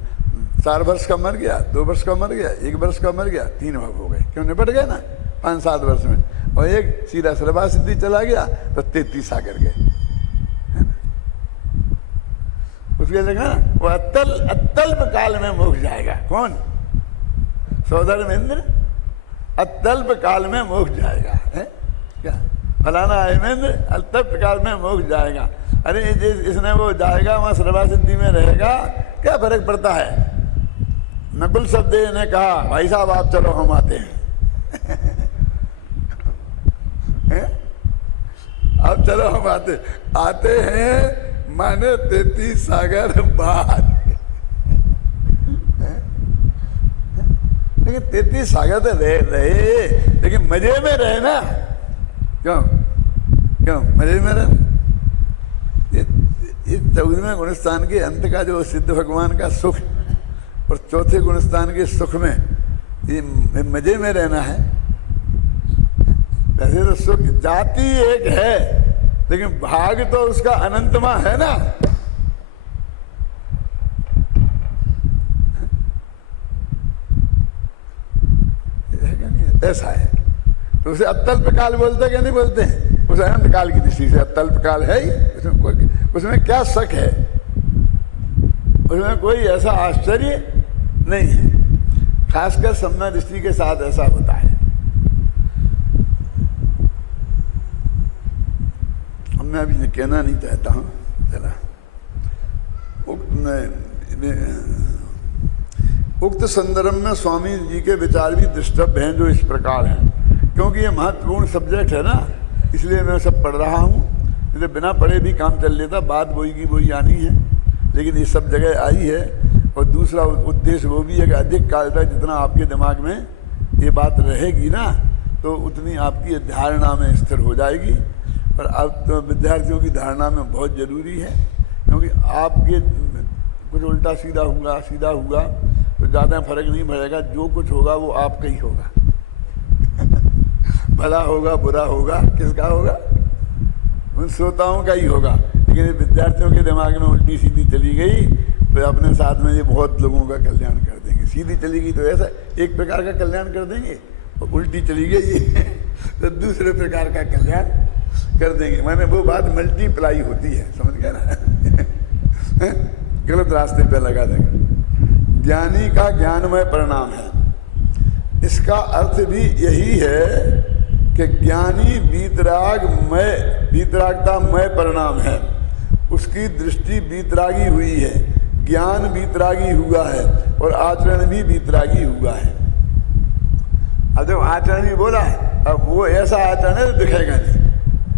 4 वर्ष का मर गया, 2 वर्ष का मर गया, 1 वर्ष का मर गया, 3 भव हो गए। क्यों? निपट गए ना 5-7 वर्ष में। और एक सीधा सर्वा सिद्धि चला गया तो 33 सागर गए। उसके लगा ना वो अत्यल्प काल में मोक्ष जाएगा। कौन? सौधर्मेंद्र अत्यल्प काल में मोक्ष जाएगा, है क्या? फलाना हेमेंद्र अत्यल्प काल में मोक्ष जाएगा। अरे इसने वो जाएगा वहां सर्वा सिद्धि में रहेगा, क्या फर्क पड़ता है? नकुल सदेव ने कहा भाई साहब आप चलो हम आते हैं। अब चलो हम आते हैं माने 33 सागर बाद। लेकिन 33 सागर तो रहे लेकिन मजे में रहे ना। क्यों मजे में रहे? इस 14वें गुणस्थान के अंत का जो सिद्ध भगवान का सुख और चौथे गुणस्थान के सुख में ये मजे में रहना है। वैसे तो सुख जाति एक है लेकिन भाग तो उसका अनंतमा है ना। ऐसा है तो उसे अत्यल्प काल बोलते क्या नहीं बोलते हैं? उस अनंत काल की दृष्टि से अत्यल्प काल है ही। उसमें क्या शक है? उसमें कोई ऐसा आश्चर्य नहीं है। खासकर सम्यक दृष्टि के साथ ऐसा होता है। मैं अभी कहना नहीं चाहता हूं, चला उक्त संदर्भ में स्वामी जी के विचार भी दृष्टव्य हैं जो इस प्रकार हैं। क्योंकि ये महत्वपूर्ण सब्जेक्ट है ना, इसलिए मैं सब पढ़ रहा हूँ। इसलिए बिना पढ़े भी काम चल लेता, बात वही की वही आनी है, लेकिन ये सब जगह आई है। और दूसरा उद्देश्य वो भी है कि अधिक काल तक जितना आपके दिमाग में ये बात रहेगी ना तो उतनी आपकी धारणा में स्थिर हो जाएगी। और अब तो विद्यार्थियों की धारणा में बहुत जरूरी है, क्योंकि आपके कुछ उल्टा सीधा हुआ तो ज़्यादा फर्क नहीं पड़ेगा। जो कुछ होगा वो आपका ही होगा। भला होगा बुरा होगा किसका होगा? उन श्रोताओं का ही होगा। लेकिन विद्यार्थियों के दिमाग में उल्टी सीधी चली गई तो अपने साथ में ये बहुत लोगों का कल्याण कर देंगे। सीधी चली गई तो ऐसा एक प्रकार का कल्याण कर देंगे, और उल्टी चली गई तो दूसरे प्रकार का कल्याण कर देंगे। मैंने वो बात मल्टीप्लाई होती है, समझ गया ना? गलत रास्ते पे लगा देंगे। ज्ञानी का ज्ञानमय परिणाम है। इसका अर्थ भी यही है कि ज्ञानी वीतरागतामय परिणाम है। उसकी दृष्टि वीतरागी हुई है, ज्ञान वीतरागी हुआ है और आचरण भी वीतरागी हुआ है। अब जब आचरण भी बोला है, अब वो ऐसा आचरण है तो दिखेगा नहीं।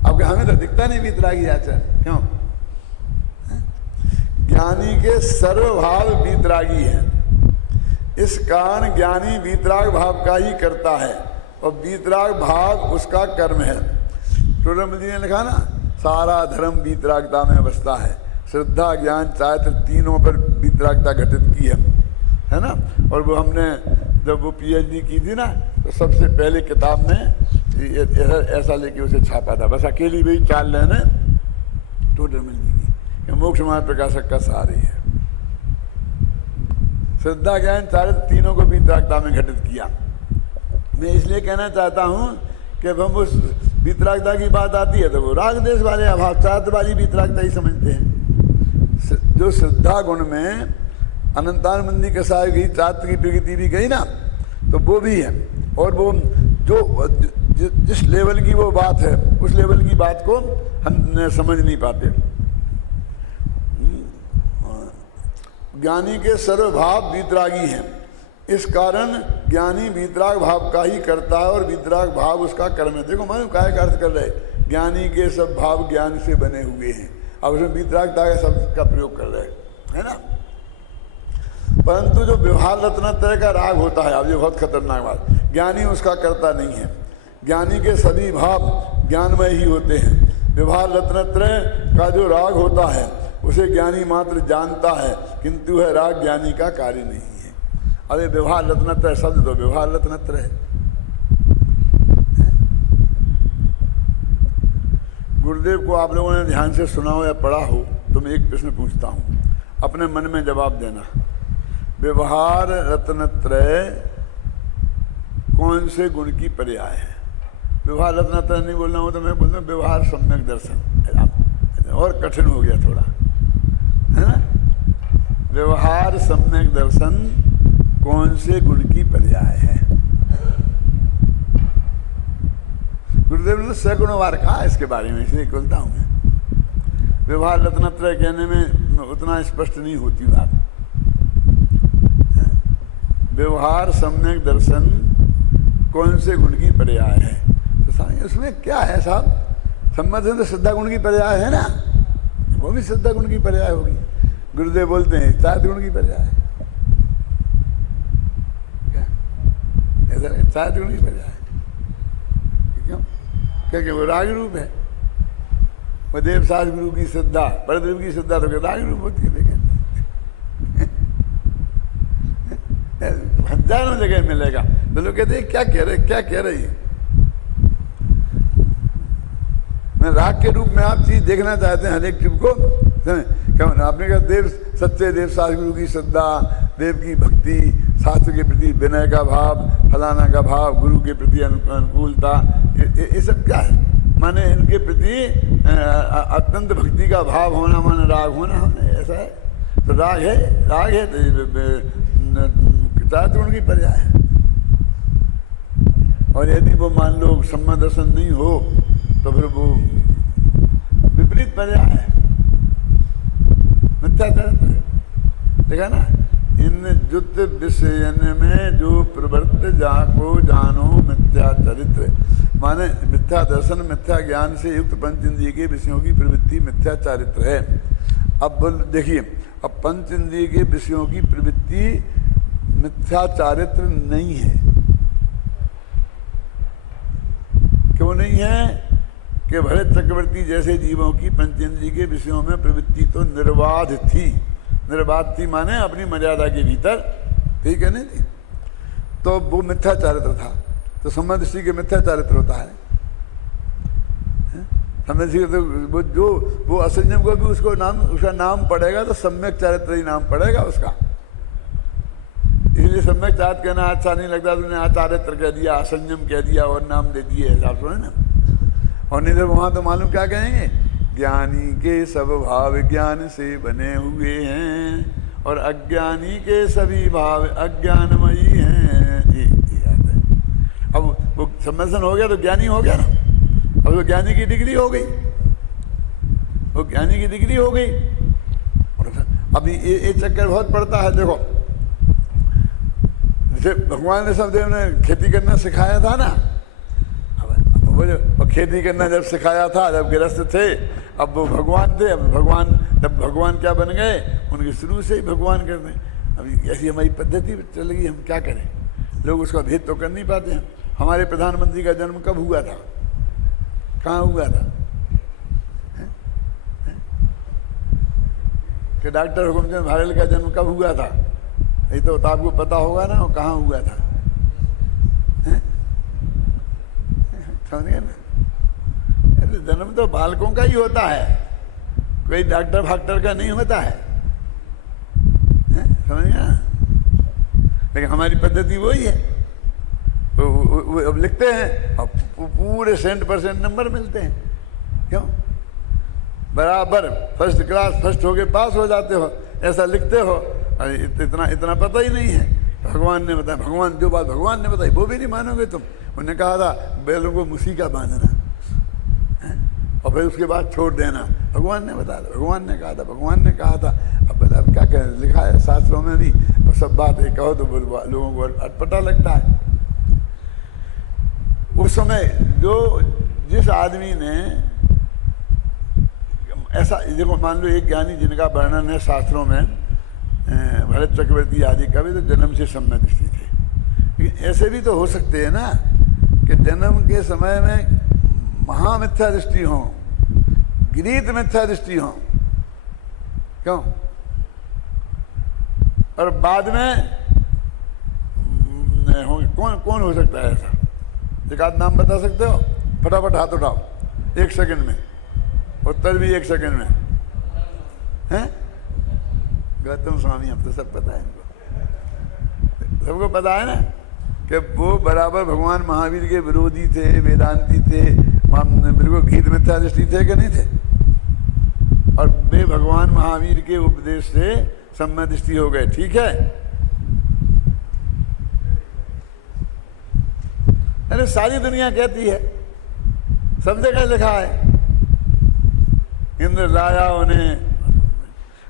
अब हमें तो दिखता नहीं वीतरागी आचरण। क्यों? ज्ञानी के सर्वभाव वीतरागी है। इस कारण ज्ञानी वीतराग भाव का ही करता है और वीतराग भाव उसका कर्म है। टोडरमल जी ने लिखा ना, सारा धर्म वीतरागता में बसता है। श्रद्धा ज्ञान चारित्र तीनों पर वीतरागता घटित की है ना। और वो हमने जब वो PhD की थी ना तो सबसे पहले किताब में ऐसा लेके उसे छापा था। बस अकेली वही चाल लेने टोडरमल जी की, मोक्ष मार्ग प्रकाशक का सार ही है। श्रद्धा ज्ञान चारित्र तीनों को वीतरागता में घटित किया। मैं इसलिए कहना चाहता हूँ कि अब हम उस वीतरागता की बात आती है तो वो राग देश वाले अभाव चारित्र वाली वीतरागता ही समझते हैं। जो श्रद्धा गुण में अनंतानंदी के साथ गई, चारित्र की प्रकृति भी गई ना, तो वो भी है। और वो जो जिस लेवल की वो बात है उस लेवल की बात को हम समझ नहीं पाते। ज्ञानी के सर्वभाव वीतरागी हैं। इस कारण ज्ञानी वीतराग भाव का ही करता है और वीतराग भाव उसका कर्म है। देखो मैं काय का अर्थ कर रहे, ज्ञानी के सब भाव ज्ञान से बने हुए हैं, अब उसमें वीतरागता के शब्द का प्रयोग कर रहे है ना। परंतु जो व्यवहार रत्नत्रय का राग होता है, अब ये बहुत खतरनाक बात, ज्ञानी उसका करता नहीं है। ज्ञानी के सभी भाव ज्ञानमय ही होते हैं। व्यवहार रत्नत्रय का जो राग होता है उसे ज्ञानी मात्र जानता है, किंतु वह राग ज्ञानी का कार्य नहीं है। अरे व्यवहार रत्नत्रय शब्द तो व्यवहार रत्नत्रय है। गुरुदेव को आप लोगों ने ध्यान से सुना हो या पढ़ा हो तो मैं एक प्रश्न पूछता हूँ, अपने मन में जवाब देना। व्यवहार रत्नत्रय कौन से गुण की पर्याय है? व्यवहार रत्नत्रय नहीं बोलना हो तो मैं बोलता हूँ व्यवहार सम्यक दर्शन, और कठिन हो गया थोड़ा, है ना। व्यवहार सम्यक दर्शन कौन से गुण की पर्याय है? गुरुदेव ने सैकड़ों बार कहा इसके बारे में, इसलिए बोलता हूँ मैं। व्यवहार रत्नत्रय कहने में उतना स्पष्ट नहीं होती बात। व्यवहार सम्यक दर्शन कौन से गुण की पर्याय है? तो उसमें क्या है साहब? सम्मत तो श्रद्धा गुण की पर्याय है ना, वो भी श्रद्धा गुण की पर्याय होगी। गुरुदेव बोलते हैं चार गुण की पर्याय है, चार गुण की पर्याय। क्यों? क्योंकि वो राग रूप है। वो देव सास गुरु की श्रद्धा, परदेव की श्रद्धा तो राग रूप होती है। लेकिन हजारों जगह मिलेगा तो लोग कहते हैं क्या कह रहे, क्या कह रही है। मैं राग के रूप में आप चीज देखना चाहते हैं, हर एक चीज को आपने कहा देव सच्चे देव सास गुरु की श्रद्धा, देव की भक्ति, शास्त्र के प्रति विनय का भाव, फलाना का भाव, गुरु के प्रति अनुकूलता, ये सब क्या है? माने इनके प्रति अत्यंत भक्ति का भाव होना, माने राग होना, ऐसा है। तो राग है तो चार गुण की पर्याय है। और यदि वो मान लो सम्मत दर्शन नहीं हो तो फिर वो विपरीत पर्याय है, मिथ्या चरित्र। देखा ना, इन जुत विषयन में जो प्रवृत्त जाको जानो मिथ्या चरित्र, माने मिथ्या दर्शन मिथ्या ज्ञान से युक्त पंच इंद्रिय के विषयों की प्रवृत्ति मिथ्या चारित्र है। अब देखिए, अब पंच इंद्रिय के विषयों की प्रवृत्ति मिथ्या चारित्र नहीं है। क्यों नहीं है? कि भरत चक्रवर्ती जैसे जीवों की पंचेंद्रिय के विषयों में प्रवृत्ति तो निर्बाध थी। निर्बाध थी माने अपनी मर्यादा के भीतर, ठीक है नहीं थी, तो वो मिथ्या चारित्र था। तो सम्मत दृष्टि के मिथ्या चारित्र होता है। सम्मत दृष्टि तो वो असंयम को भी उसका नाम पड़ेगा तो सम्यक चारित्र ही नाम पड़ेगा उसका। इसलिए सम्यक चारित्र कहना अच्छा नहीं लगता, तुमने आचारित्र कह दिया, असंयम कह दिया और नाम दे दिए, हिसाब से ना। और नहीं तो वहां तो मालूम क्या कहेंगे, ज्ञानी के सब भाव ज्ञान से बने हुए हैं और अज्ञानी के सभी भाव अज्ञानमयी हैं। अब वो सम्मेलन हो गया तो ज्ञानी हो गया ना, अब वो ज्ञानी की डिग्री हो गई, वो ज्ञानी की डिग्री हो गई। अब ये चक्कर बहुत पड़ता है। देखो जैसे भगवान ने सबदेव ने खेती करना सिखाया था ना, अब खेती करना जब सिखाया था, जब गृहस्थ थे, अब वो भगवान थे, अब भगवान क्या बन गए, उनके शुरू से ही भगवान करते हैं। अभी ऐसी हमारी पद्धति चल गई, हम क्या करें, लोग उसका भेद तो कर नहीं पाते हैं। हमारे प्रधानमंत्री का जन्म कब हुआ था, कहाँ हुआ था? कि डॉक्टर हुकुमचंद भारेल का जन्म कब हुआ था? ये तो आपको पता होगा ना, वो कहाँ हुआ था, समझ गए ना। अरे जन्म तो बालकों का ही होता है, कोई डॉक्टर फाक्टर का नहीं होता है, समझ गए ना। लेकिन हमारी पद्धति वही है, वो अब लिखते हैं और पूरे 100% नंबर मिलते हैं। क्यों? बराबर फर्स्ट क्लास, फर्स्ट होके पास हो जाते हो, ऐसा लिखते हो। अरे इतना पता ही नहीं है। भगवान ने बताया, भगवान जो बात भगवान ने बताई वो भी नहीं मानोगे तुम। उन्होंने कहा था बैलों को मुसी का बांधना और फिर उसके बाद छोड़ देना, भगवान ने बताया था, भगवान ने कहा था, भगवान ने कहा था। अब क्या कहें, लिखा है शास्त्रों में भी, और सब बात एक कहो तो लोगों को अटपटा लगता है। उस समय जिस आदमी ने ऐसा, देखो मान लो एक ज्ञानी जिनका वर्णन है शास्त्रों में, भरत चक्रवर्ती आदि का भी तो जन्म से सम्यक दृष्टि थे। लेकिन ऐसे भी तो हो सकते हैं ना कि जन्म के समय में महामिथ्या दृष्टि हो, गीत मिथ्या दृष्टि हो, क्यों, और बाद में होंगे। कौन हो सकता है ऐसा? एक आध नाम बता सकते हो? फटाफट हाथ उठाओ, 1 सेकंड में, उत्तर भी 1 सेकंड में हैं? गौतम स्वामी, अब तो सब पता है इनको, सबको पता है ना कि वो बराबर भगवान महावीर के विरोधी थे, वेदांती थे, बिल्कुल गीत मिथ्या दृष्टि थे कि नहीं थे? और वे भगवान महावीर के उपदेश से सम्यक दृष्टि हो गए। ठीक है, अरे सारी दुनिया कहती है, सब जगह लिखा है, इंद्र लाया उन्हें।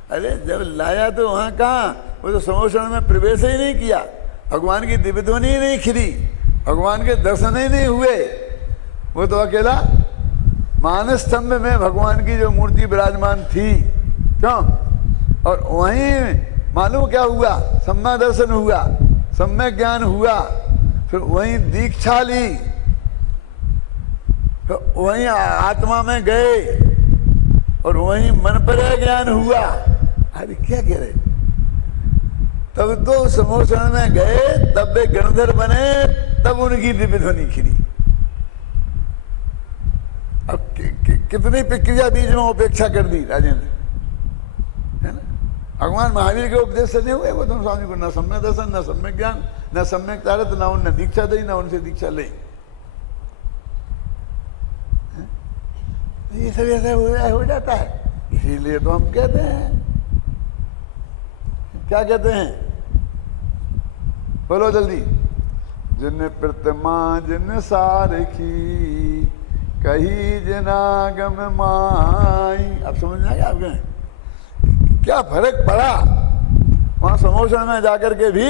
अरे जब लाया तो वहां कहाँ, वो तो समोषण में प्रवेश ही नहीं किया, भगवान की दिव्य ध्वनि ही नहीं खिली, भगवान के दर्शन ही नहीं हुए। वो तो अकेला मानस स्तंभ में भगवान की जो मूर्ति विराजमान थी, क्यों, और वहीं मालूम क्या हुआ, सम्यक दर्शन हुआ, सम्यक ज्ञान हुआ, फिर वहीं दीक्षा ली, फिर वहीं आत्मा में गए और वहीं मन पर ज्ञान हुआ। अरे क्या कह रहे, तब तो समोषण में गए, तब वे गणधर बने, तब उनकी दिव्य ध्वनि खिली। अब कितनी प्रक्रिया बीच में उपेक्षा कर दी राजेंद्र, है ना? भगवान महावीर के उपदेश से नहीं हुए गौतम स्वामी को, न सम्यक दर्शन, न सम्यक ज्ञान, न सम्यक तारत, न उनने दीक्षा दी, न उनसे दीक्षा ली। ये सब ऐसा हो जाता है, इसीलिए तो हम कहते हैं, क्या कहते हैं, बोलो जल्दी। जिन प्रतिमा जिन सारखी, कही जनागम माई। अब समझ में आ गया आपके क्या फर्क पड़ा? वहां समोषण में जाकर के भी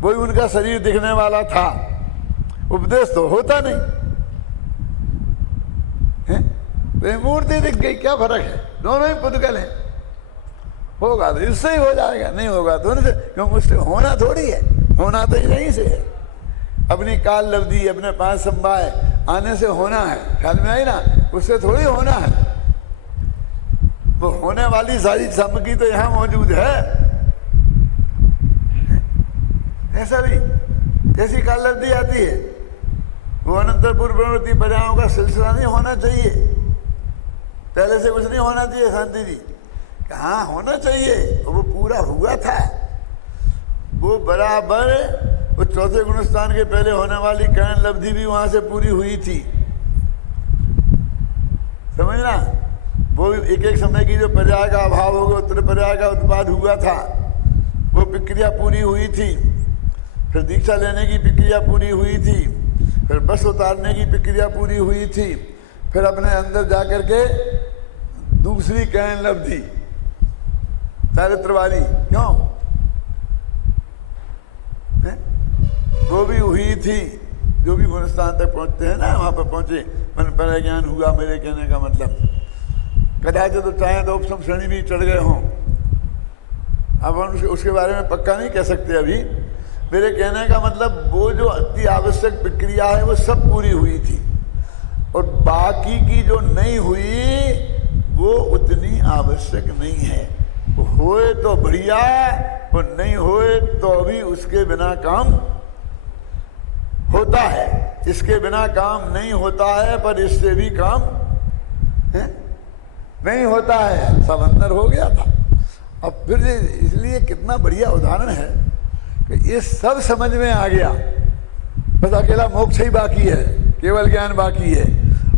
वही उनका शरीर दिखने वाला था, उपदेश तो होता नहीं है? तो मूर्ति दिख गई, क्या फर्क है? दोनों ही पुद्गल हैं। होगा तो इससे ही हो जाएगा, नहीं होगा तो उनसे, क्योंकि उससे होना थोड़ी है, होना तो यहीं से है। अपनी काल लब्धि, अपने पास संभाय आने से होना है, ख्याल में आई ना, उससे थोड़ी होना है। वो होने वाली सारी सामग्री तो यहां मौजूद है। ऐसा नहीं, कैसी काल लब्धि आती है, वो अनंतर पूर्व प्रवृत्ति प्रजाओं का सिलसिला नहीं होना चाहिए, पहले से कुछ नहीं होना चाहिए। शांति जी, कहाँ होना चाहिए, वो पूरा हुआ था, वो बराबर वो चौथे गुणस्थान के पहले होने वाली करण लब्धि भी वहां से पूरी हुई थी, समझना। वो एक एक समय की जो पर्याय का अभाव होगा, उत्तर पर्याय का उत्पाद हुआ था, वो प्रक्रिया पूरी हुई थी। फिर दीक्षा लेने की प्रक्रिया पूरी हुई थी, फिर बस उतारने की प्रक्रिया पूरी हुई थी, फिर अपने अंदर जाकर के दूसरी करण लब्धि चारित्र वाली, क्यों है? वो भी हुई थी। जो भी गुणस्थान तक पहुंचते हैं ना, वहां पर पहुंचे, मन पर ज्ञान हुआ। मेरे कहने का मतलब, कदाचित तो चाहे तो उपसम श्रेणी भी चढ़ गए हों, अब हम उसके बारे में पक्का नहीं कह सकते अभी। मेरे कहने का मतलब, वो जो अति आवश्यक प्रक्रिया है वो सब पूरी हुई थी, और बाकी की जो नहीं हुई वो उतनी आवश्यक नहीं है। वो होए तो बढ़िया, वो नहीं होए तो भी उसके बिना काम होता है। इसके बिना काम नहीं होता है, पर इससे भी काम है नहीं होता है। सब अंदर हो गया था। अब फिर इसलिए कितना बढ़िया उदाहरण है कि ये सब समझ में आ गया, बस अकेला मोक्ष ही बाकी है, केवल ज्ञान बाकी है।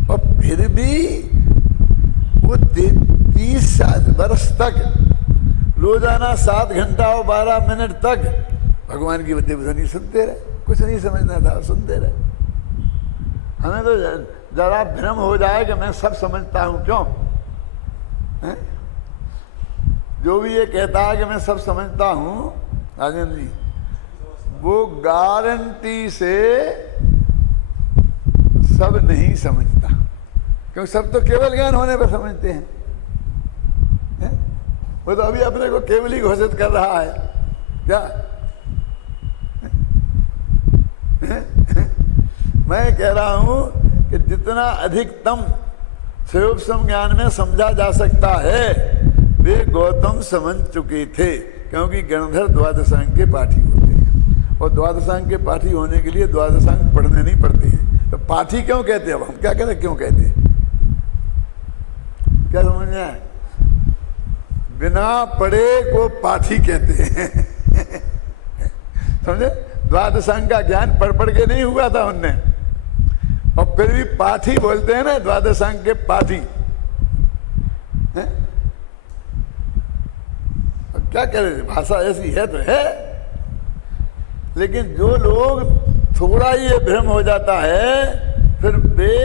और फिर भी वो 30 वर्ष तक रोजाना 7 घंटा और 12 मिनट तक भगवान की ध्वनि सुनते रहे। कुछ नहीं समझना था, सुनते रहे। हमें तो जरा भ्रम हो जाए कि मैं सब समझता हूं, क्यों है? जो भी ये कहता है कि मैं सब समझता हूं, राजेंद्र जी, वो गारंटी से सब नहीं समझता, क्योंकि सब तो केवल ज्ञान होने पर समझते हैं। वो तो अभी अपने को केवल ही घोषित कर रहा है क्या? मैं कह रहा हूं कि जितना अधिकतम सूक्ष्म ज्ञान में समझा जा सकता है वे गौतम समझ चुके थे, क्योंकि गणधर द्वादशांग के पाठी होते हैं, और द्वादशांग के पाठी होने के लिए द्वादशांग पढ़ने नहीं पड़ते हैं। तो पाठी क्यों कहते हैं? अब हम क्या कहते, क्यों कहते हैं, क्या समझ में आया? बिना पढ़े को पाठी कहते हैं। समझे? द्वादशांग का ज्ञान पढ़ के नहीं हुआ था उनने, और फिर भी पाठी बोलते हैं ना, द्वादशांग के पाठी। क्या कह रहे, भाषा ऐसी है तो है। लेकिन जो लोग थोड़ा ये भ्रम हो जाता है, फिर वे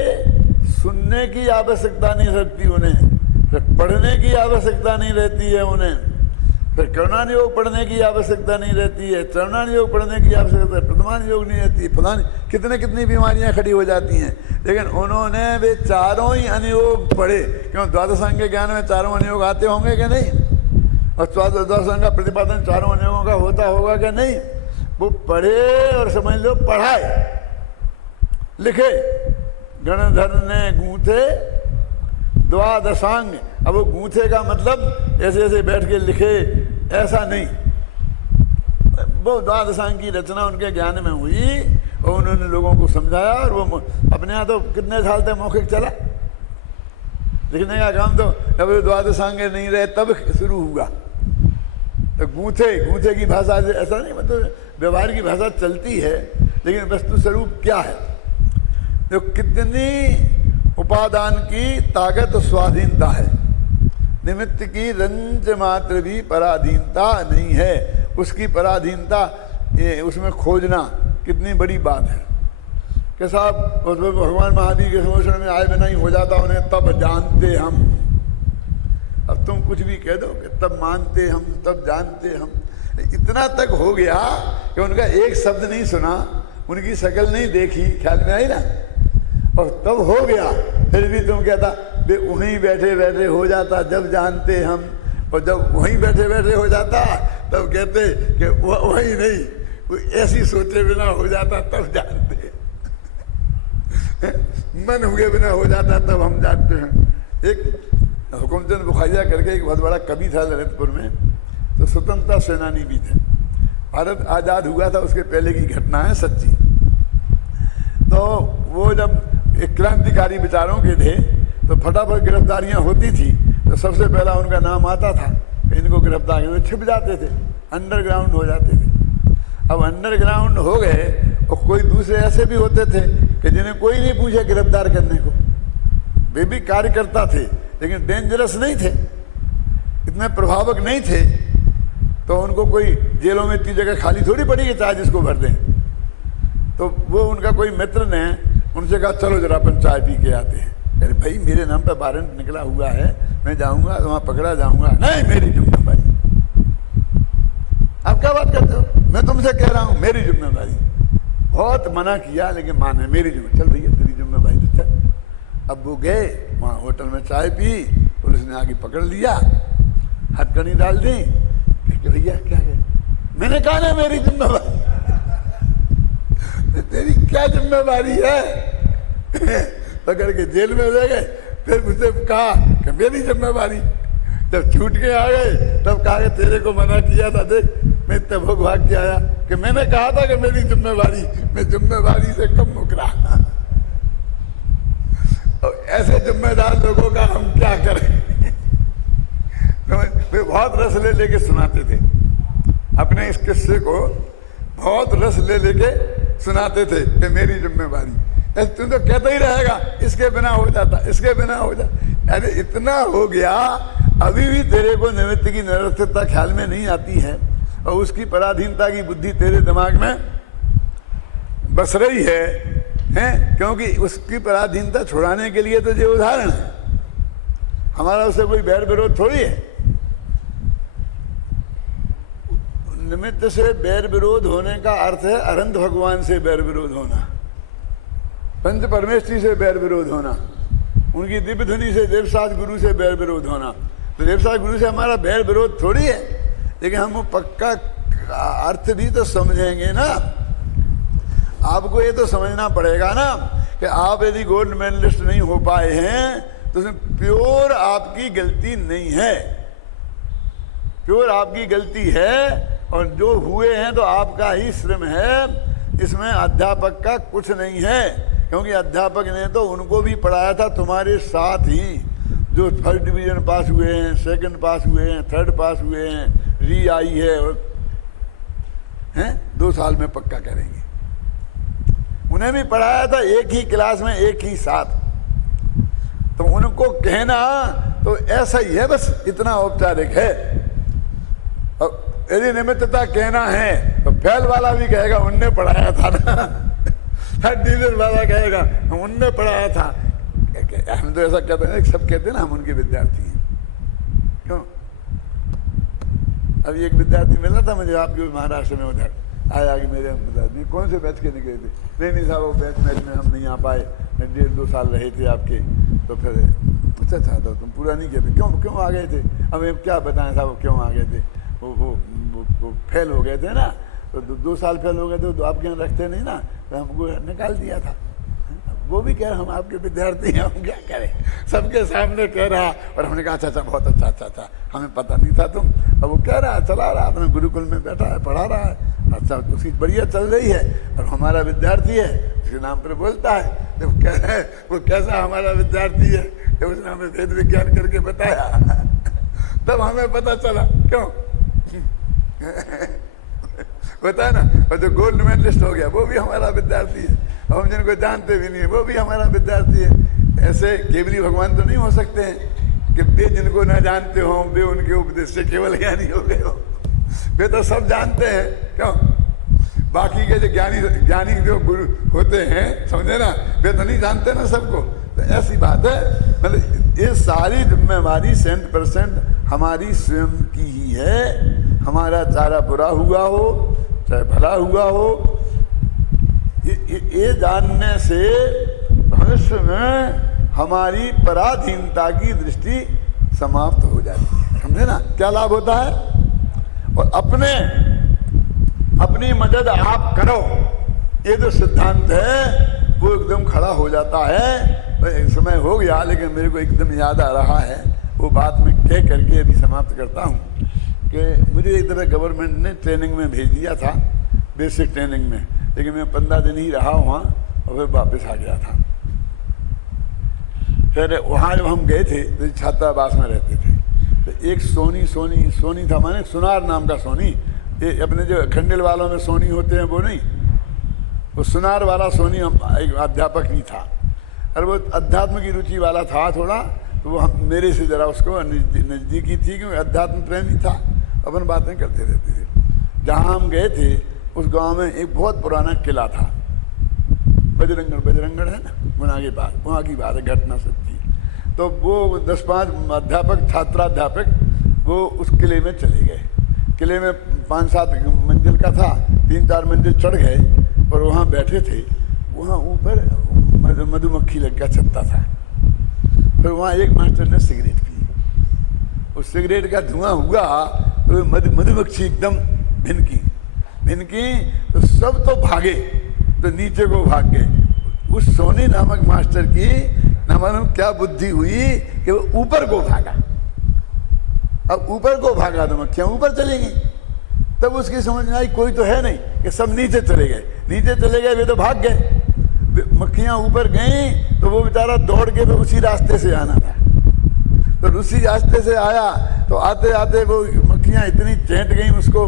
सुनने की आवश्यकता नहीं रहती उन्हें, फिर पढ़ने की आवश्यकता नहीं रहती है उन्हें, फिर करुणान योग पढ़ने की आवश्यकता नहीं रहती है, चरणान योग पढ़ने की आवश्यकता है, प्रथमान योग नहीं रहती है, पता नहीं कितने कितनी बीमारियां खड़ी हो जाती हैं। लेकिन उन्होंने वे चारों ही अनुयोग पढ़े, क्यों? द्वादशांग के ज्ञान में चारों अनुयोग आते होंगे कि नहीं, और द्वादशांग का प्रतिपादन चारों अनुयोगों का होता होगा कि नहीं। वो पढ़े और समझ लो पढ़ाए, लिखे, गणधर ने गूंथे द्वादशांग। अब वो गूंथे का मतलब ऐसे ऐसे बैठ के लिखे ऐसा नहीं, वो द्वादशांग की रचना उनके ज्ञान में हुई और उन्होंने लोगों को समझाया, और वो अपने यहाँ तो कितने साल तक मौखिक चला, लिखने का काम तो जब द्वादशांग नहीं रहे तब शुरू हुआ। तो गूंथे की भाषा ऐसा नहीं, मतलब व्यवहार की भाषा चलती है, लेकिन वस्तु स्वरूप क्या है? जो कितनी उपादान की ताकत स्वाधीनता है, निमित्त की रंज मात्र भी पराधीनता नहीं है, उसकी पराधीनता उसमें खोजना कितनी बड़ी बात है। कि साहब उसमें भगवान महावीर के समोषण में आए बिना ही हो जाता उन्हें, तब जानते हम। अब तुम कुछ भी कह दो कि तब मानते हम, तब जानते हम, इतना तक हो गया कि उनका एक शब्द नहीं सुना, उनकी शक्ल नहीं देखी, ख्याल में आई ना, और तब हो गया। फिर भी तुम कहता वे वहीं बैठे बैठे हो जाता जब जानते हम, और जब वहीं बैठे बैठे हो जाता तब कहते कि वहीं नहीं, ऐसी सोचे बिना हो जाता तब जानते, मन हुए बिना हो जाता तब हम जानते हैं। एक हुकुमचंद बुखारिया करके एक बहुत बड़ा कवि था ललितपुर में, तो स्वतंत्रता सेनानी भी थे, भारत आज़ाद हुआ था उसके पहले की घटना है सच्ची। तो वो जब एक क्रांतिकारी विचारों के थे तो फटाफट गिरफ्तारियां होती थी, तो सबसे पहला उनका नाम आता था, इनको गिरफ्तार करके छिप जाते थे, अंडरग्राउंड हो जाते थे। अब अंडरग्राउंड हो गए और कोई दूसरे ऐसे भी होते थे कि जिन्हें कोई नहीं पूछे गिरफ्तार करने को, वे भी कार्यकर्ता थे लेकिन डेंजरस नहीं थे, इतने प्रभावक नहीं थे, तो उनको कोई जेलों में इतनी जगह खाली थोड़ी पड़ी कि चाय जिसको भर दें। तो वो उनका कोई मित्र ने उनसे कहा चलो जरा अपन चाय पी के आते हैं। अरे भाई मेरे नाम पर वारंट निकला हुआ है, मैं जाऊंगा तो वहाँ पकड़ा जाऊंगा। नहीं, मेरी जिम्मेदारी। आप क्या बात करते हो? मैं तुमसे कह रहा हूँ मेरी जिम्मेदारी। बहुत मना किया लेकिन माने, मेरी जिम्मेदारी। चल भैया तेरी जिम्मेदारी तो चल। अब वो गए वहाँ होटल में चाय पी, पुलिस ने आगे पकड़ लिया, हथकड़ी डाल दी कि भैया क्या है? मैंने कहा ना मेरी जिम्मेदारी। तेरी क्या जिम्मेदारी है? पकड़ के जेल में ले गए। फिर मुझसे कहा कि मेरी जिम्मेदारी। जब छूट के आ गए तब कहा कि तेरे को मना किया था, देख मैं तब भाग के आया कि मैंने कहा था कि मेरी जिम्मेदारी, मैं जिम्मेदारी से कम मुकरा। तो ऐसे जिम्मेदार लोगों का हम क्या करें? वे बहुत रस ले लेके सुनाते थे अपने इस किस्से को, बहुत रस ले लेके सुनाते थे कि मेरी जिम्मेदारी। तू तो कहता ही रहेगा इसके बिना हो जाता, इसके बिना हो जाता। अरे इतना हो गया, अभी भी तेरे को निमित्त की निरर्थकता ख्याल में नहीं आती है और उसकी पराधीनता की बुद्धि तेरे दिमाग में बस रही है, क्योंकि उसकी पराधीनता छुड़ाने के लिए तो ये उदाहरण है। हमारा उससे कोई बैर विरोध थोड़ी है। निमित्त से बैर विरोध होने का अर्थ है अनंत भगवान से बैर विरोध होना, पंच परमेश्वरी से बैर विरोध होना, उनकी दिव्य धुनी से देवसाज गुरु से बैर विरोध होना। तो देवसाज गुरु से हमारा बैर विरोध थोड़ी है, लेकिन हम वो पक्का अर्थ भी तो समझेंगे ना। आपको ये तो समझना पड़ेगा ना कि आप यदि गोल्ड मेडलिस्ट नहीं हो पाए हैं तो उसमें प्योर आपकी गलती नहीं है, प्योर आपकी गलती है, और जो हुए हैं तो आपका ही श्रम है, इसमें अध्यापक का कुछ नहीं है। क्योंकि अध्यापक ने तो उनको भी पढ़ाया था तुम्हारे साथ ही, जो फर्स्ट डिवीजन पास हुए हैं, सेकंड पास हुए हैं, थर्ड पास हुए हैं, री आई है, और हैं 2 साल में पक्का करेंगे। उन्हें भी पढ़ाया था एक ही क्लास में एक ही साथ। तो उनको कहना तो ऐसा ही है, बस इतना औपचारिक है। और यदि निमित्तता कहना है तो फेल वाला भी कहेगा उनने पढ़ाया था ना, थर्ड डिवीजन वाला कहेगा उनने पढ़ाया था। हम तो ऐसा कहते हैं, सब कहते हैं ना हम उनके विद्यार्थी हैं। क्यों? अभी एक विद्यार्थी मिला था मुझे आपके महाराष्ट्र में, उधर आया कि मेरे विद्यार्थी कौन से बैच के निकले थे। नहीं साहब वो बैच में हम नहीं आ पाए, 1.5-2 साल रहे थे आपके, तो फिर अच्छा तो तुम पूरा नहीं किए थे, क्यों आ गए थे? हमें क्या बताएं साहब वो क्यों आ गए थे? वो फेल हो गए थे ना, तो 2 साल फेल हो गए थे, तो आपके यहाँ रखते नहीं ना, तो हमको निकाल दिया था। वो भी कह रहा हम आपके विद्यार्थी हैं, हम क्या करें, सबके सामने कह रहा। और हमने कहा अच्छा बहुत अच्छा, हमें पता नहीं था तुम। अब वो कह रहा चला रहा अपने गुरुकुल में बैठा है, पढ़ा रहा है, अच्छा उसकी बढ़िया चल रही है, और हमारा विद्यार्थी है उसके नाम पर बोलता है। तो कह रहे हैं वो कैसा हमारा विद्यार्थी है, तो उसने हमें वेद विज्ञान करके बताया तब हमें पता चला। क्यों बताया ना। और जो गोल्ड मेडलिस्ट हो गया वो भी हमारा विद्यार्थी है, और हम जिनको जानते भी नहीं है वो भी हमारा विद्यार्थी है। ऐसे केवली भगवान तो नहीं हो सकते हैं कि वे जिनको ना जानते हो वे उनके उपदेश से केवल ज्ञानी हो गए हो। वे तो सब जानते हैं। क्यों? बाकी के जो ज्ञानी जो गुरु होते हैं, समझे ना, वे तो नहीं जानते ना सबको। तो ऐसी बात है, मतलब ये सारी जिम्मेवारी 100% हमारी स्वयं की ही है। हमारा चारा बुरा हुआ हो चाहे भला हुआ हो, ये जानने से भविष्य में हमारी पराधीनता की दृष्टि समाप्त हो जाती है। समझे ना क्या लाभ होता है? और अपनी मदद आप करो, ये जो सिद्धांत है वो एकदम खड़ा हो जाता है। एक समय हो गया लेकिन मेरे को एकदम याद आ रहा है, वो बात मैं कह करके अभी समाप्त करता हूँ कि मुझे एक तरह गवर्नमेंट ने ट्रेनिंग में भेज दिया था, बेसिक ट्रेनिंग में, लेकिन मैं 15 दिन ही रहा वहाँ और फिर वापस आ गया था। फिर वहाँ जब हम गए थे तो छात्रावास में रहते थे, तो एक सोनी था, माने सुनार नाम का सोनी, ये अपने जो खंडेल वालों में सोनी होते हैं वो नहीं, वो सुनार वाला सोनी एक अध्यापक ही था। और वो अध्यात्म की रुचि वाला था थोड़ा, तो वो मेरे से ज़रा उसको नज़दीकी थी क्योंकि अध्यात्म प्रेमी था, अपन बातें करते रहते थे। जहाँ हम गए थे उस गांव में एक बहुत पुराना किला था, बजरंगगढ़ है ना, वहाँ की बात है, घटना सच्ची। तो वो 10-5 अध्यापक छात्राध्यापक वो उस किले में चले गए। किले में 5-7 मंजिल का था, 3-4 मंजिल चढ़ गए और वहाँ बैठे थे। वहाँ ऊपर मधुमक्खी लग का छत्ता था। फिर वहाँ एक मास्टर ने सिगरेट पी, उस सिगरेट का धुआं हुआ तो मधुमक्खी एकदम भिनकी, तो सब तो भागे, तो नीचे को भाग गए। उस सोनी नामक मास्टर की न मालूम क्या बुद्धि हुई कि वो ऊपर को भागा। अब ऊपर को भागा तो मक्खियां ऊपर चलेंगी, तब उसकी समझ में आई कोई तो है नहीं कि सब नीचे चले गए। वे तो भाग गए, मक्खियां ऊपर गई तो वो बेचारा दौड़ के उसी रास्ते से आना था। तो उसी रास्ते से आया तो आते आते वो मक्खियां इतनी चैंट गई उसको,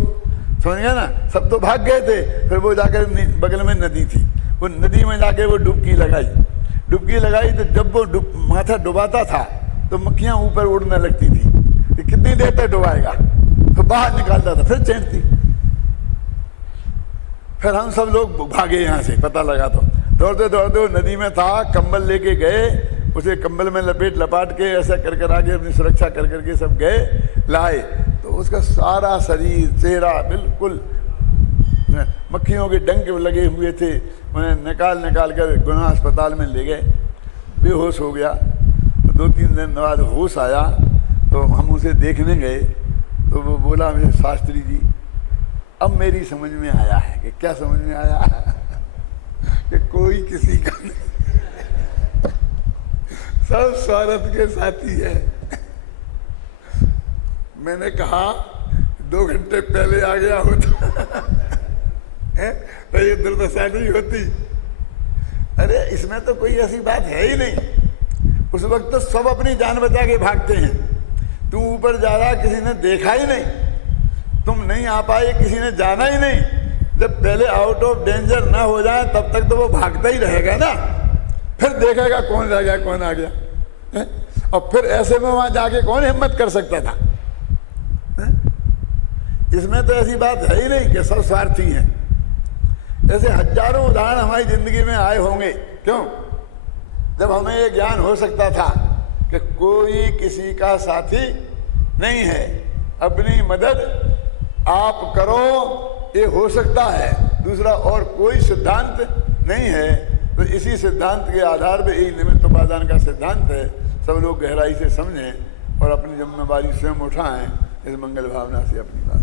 समझ गया ना, सब तो भाग गए थे। फिर वो जाकर बगल में नदी थी, वो नदी में जाके वो डुबकी लगाई तो जब वो माथा डुबाता था तो मक्खियां ऊपर उड़ने लगती थी कि कितनी देर तक डुबाएगा, तो बाहर निकालता था, फिर चैंटती। फिर हम सब लोग भागे यहाँ से, पता लगा तो दौड़ते वो नदी में था, कंबल लेके गए, उसे कंबल में लपाट के ऐसा कर आगे अपनी सुरक्षा कर करके सब गए लाए। तो उसका सारा शरीर, चेहरा बिल्कुल मक्खियों के डंक लगे हुए थे। उन्हें निकाल कर गुना अस्पताल में ले गए, बेहोश हो गया। 2-3 दिन बाद होश आया तो हम उसे देखने गए तो वो बोला, मुझे शास्त्री जी अब मेरी समझ में आया है। कि क्या समझ में आया? कि कोई किसी का नहीं, सब स्वार्थ के साथी है। मैंने कहा 2 घंटे पहले आ गया होता तो ये दुर्दशा नहीं होती। अरे इसमें तो कोई ऐसी बात है ही नहीं। उस वक्त तो सब अपनी जान बचा के भागते हैं। तू ऊपर जा रहा, किसी ने देखा ही नहीं। तुम नहीं आ पाए, किसी ने जाना ही नहीं। जब पहले आउट ऑफ डेंजर ना हो जाए तब तक तो वो भागता ही रहेगा ना। फिर देखेगा कौन रह गया, कौन आ गया है? और फिर ऐसे में वहां जाके कौन हिम्मत कर सकता था है? इसमें तो ऐसी बात है ही नहीं कि सब स्वार्थी हैं। ऐसे हजारों उदाहरण हमारी जिंदगी में आए होंगे। क्यों? जब हमें ये ज्ञान हो सकता था कि कोई किसी का साथी नहीं है, अपनी मदद आप करो, ये हो सकता है। दूसरा और कोई सिद्धांत नहीं है। तो इसी सिद्धांत के आधार पर यही निमित्त उपादान का सिद्धांत है। सब लोग गहराई से समझें और अपनी जिम्मेवारी स्वयं उठाएं। इस मंगल भावना से अपनी बात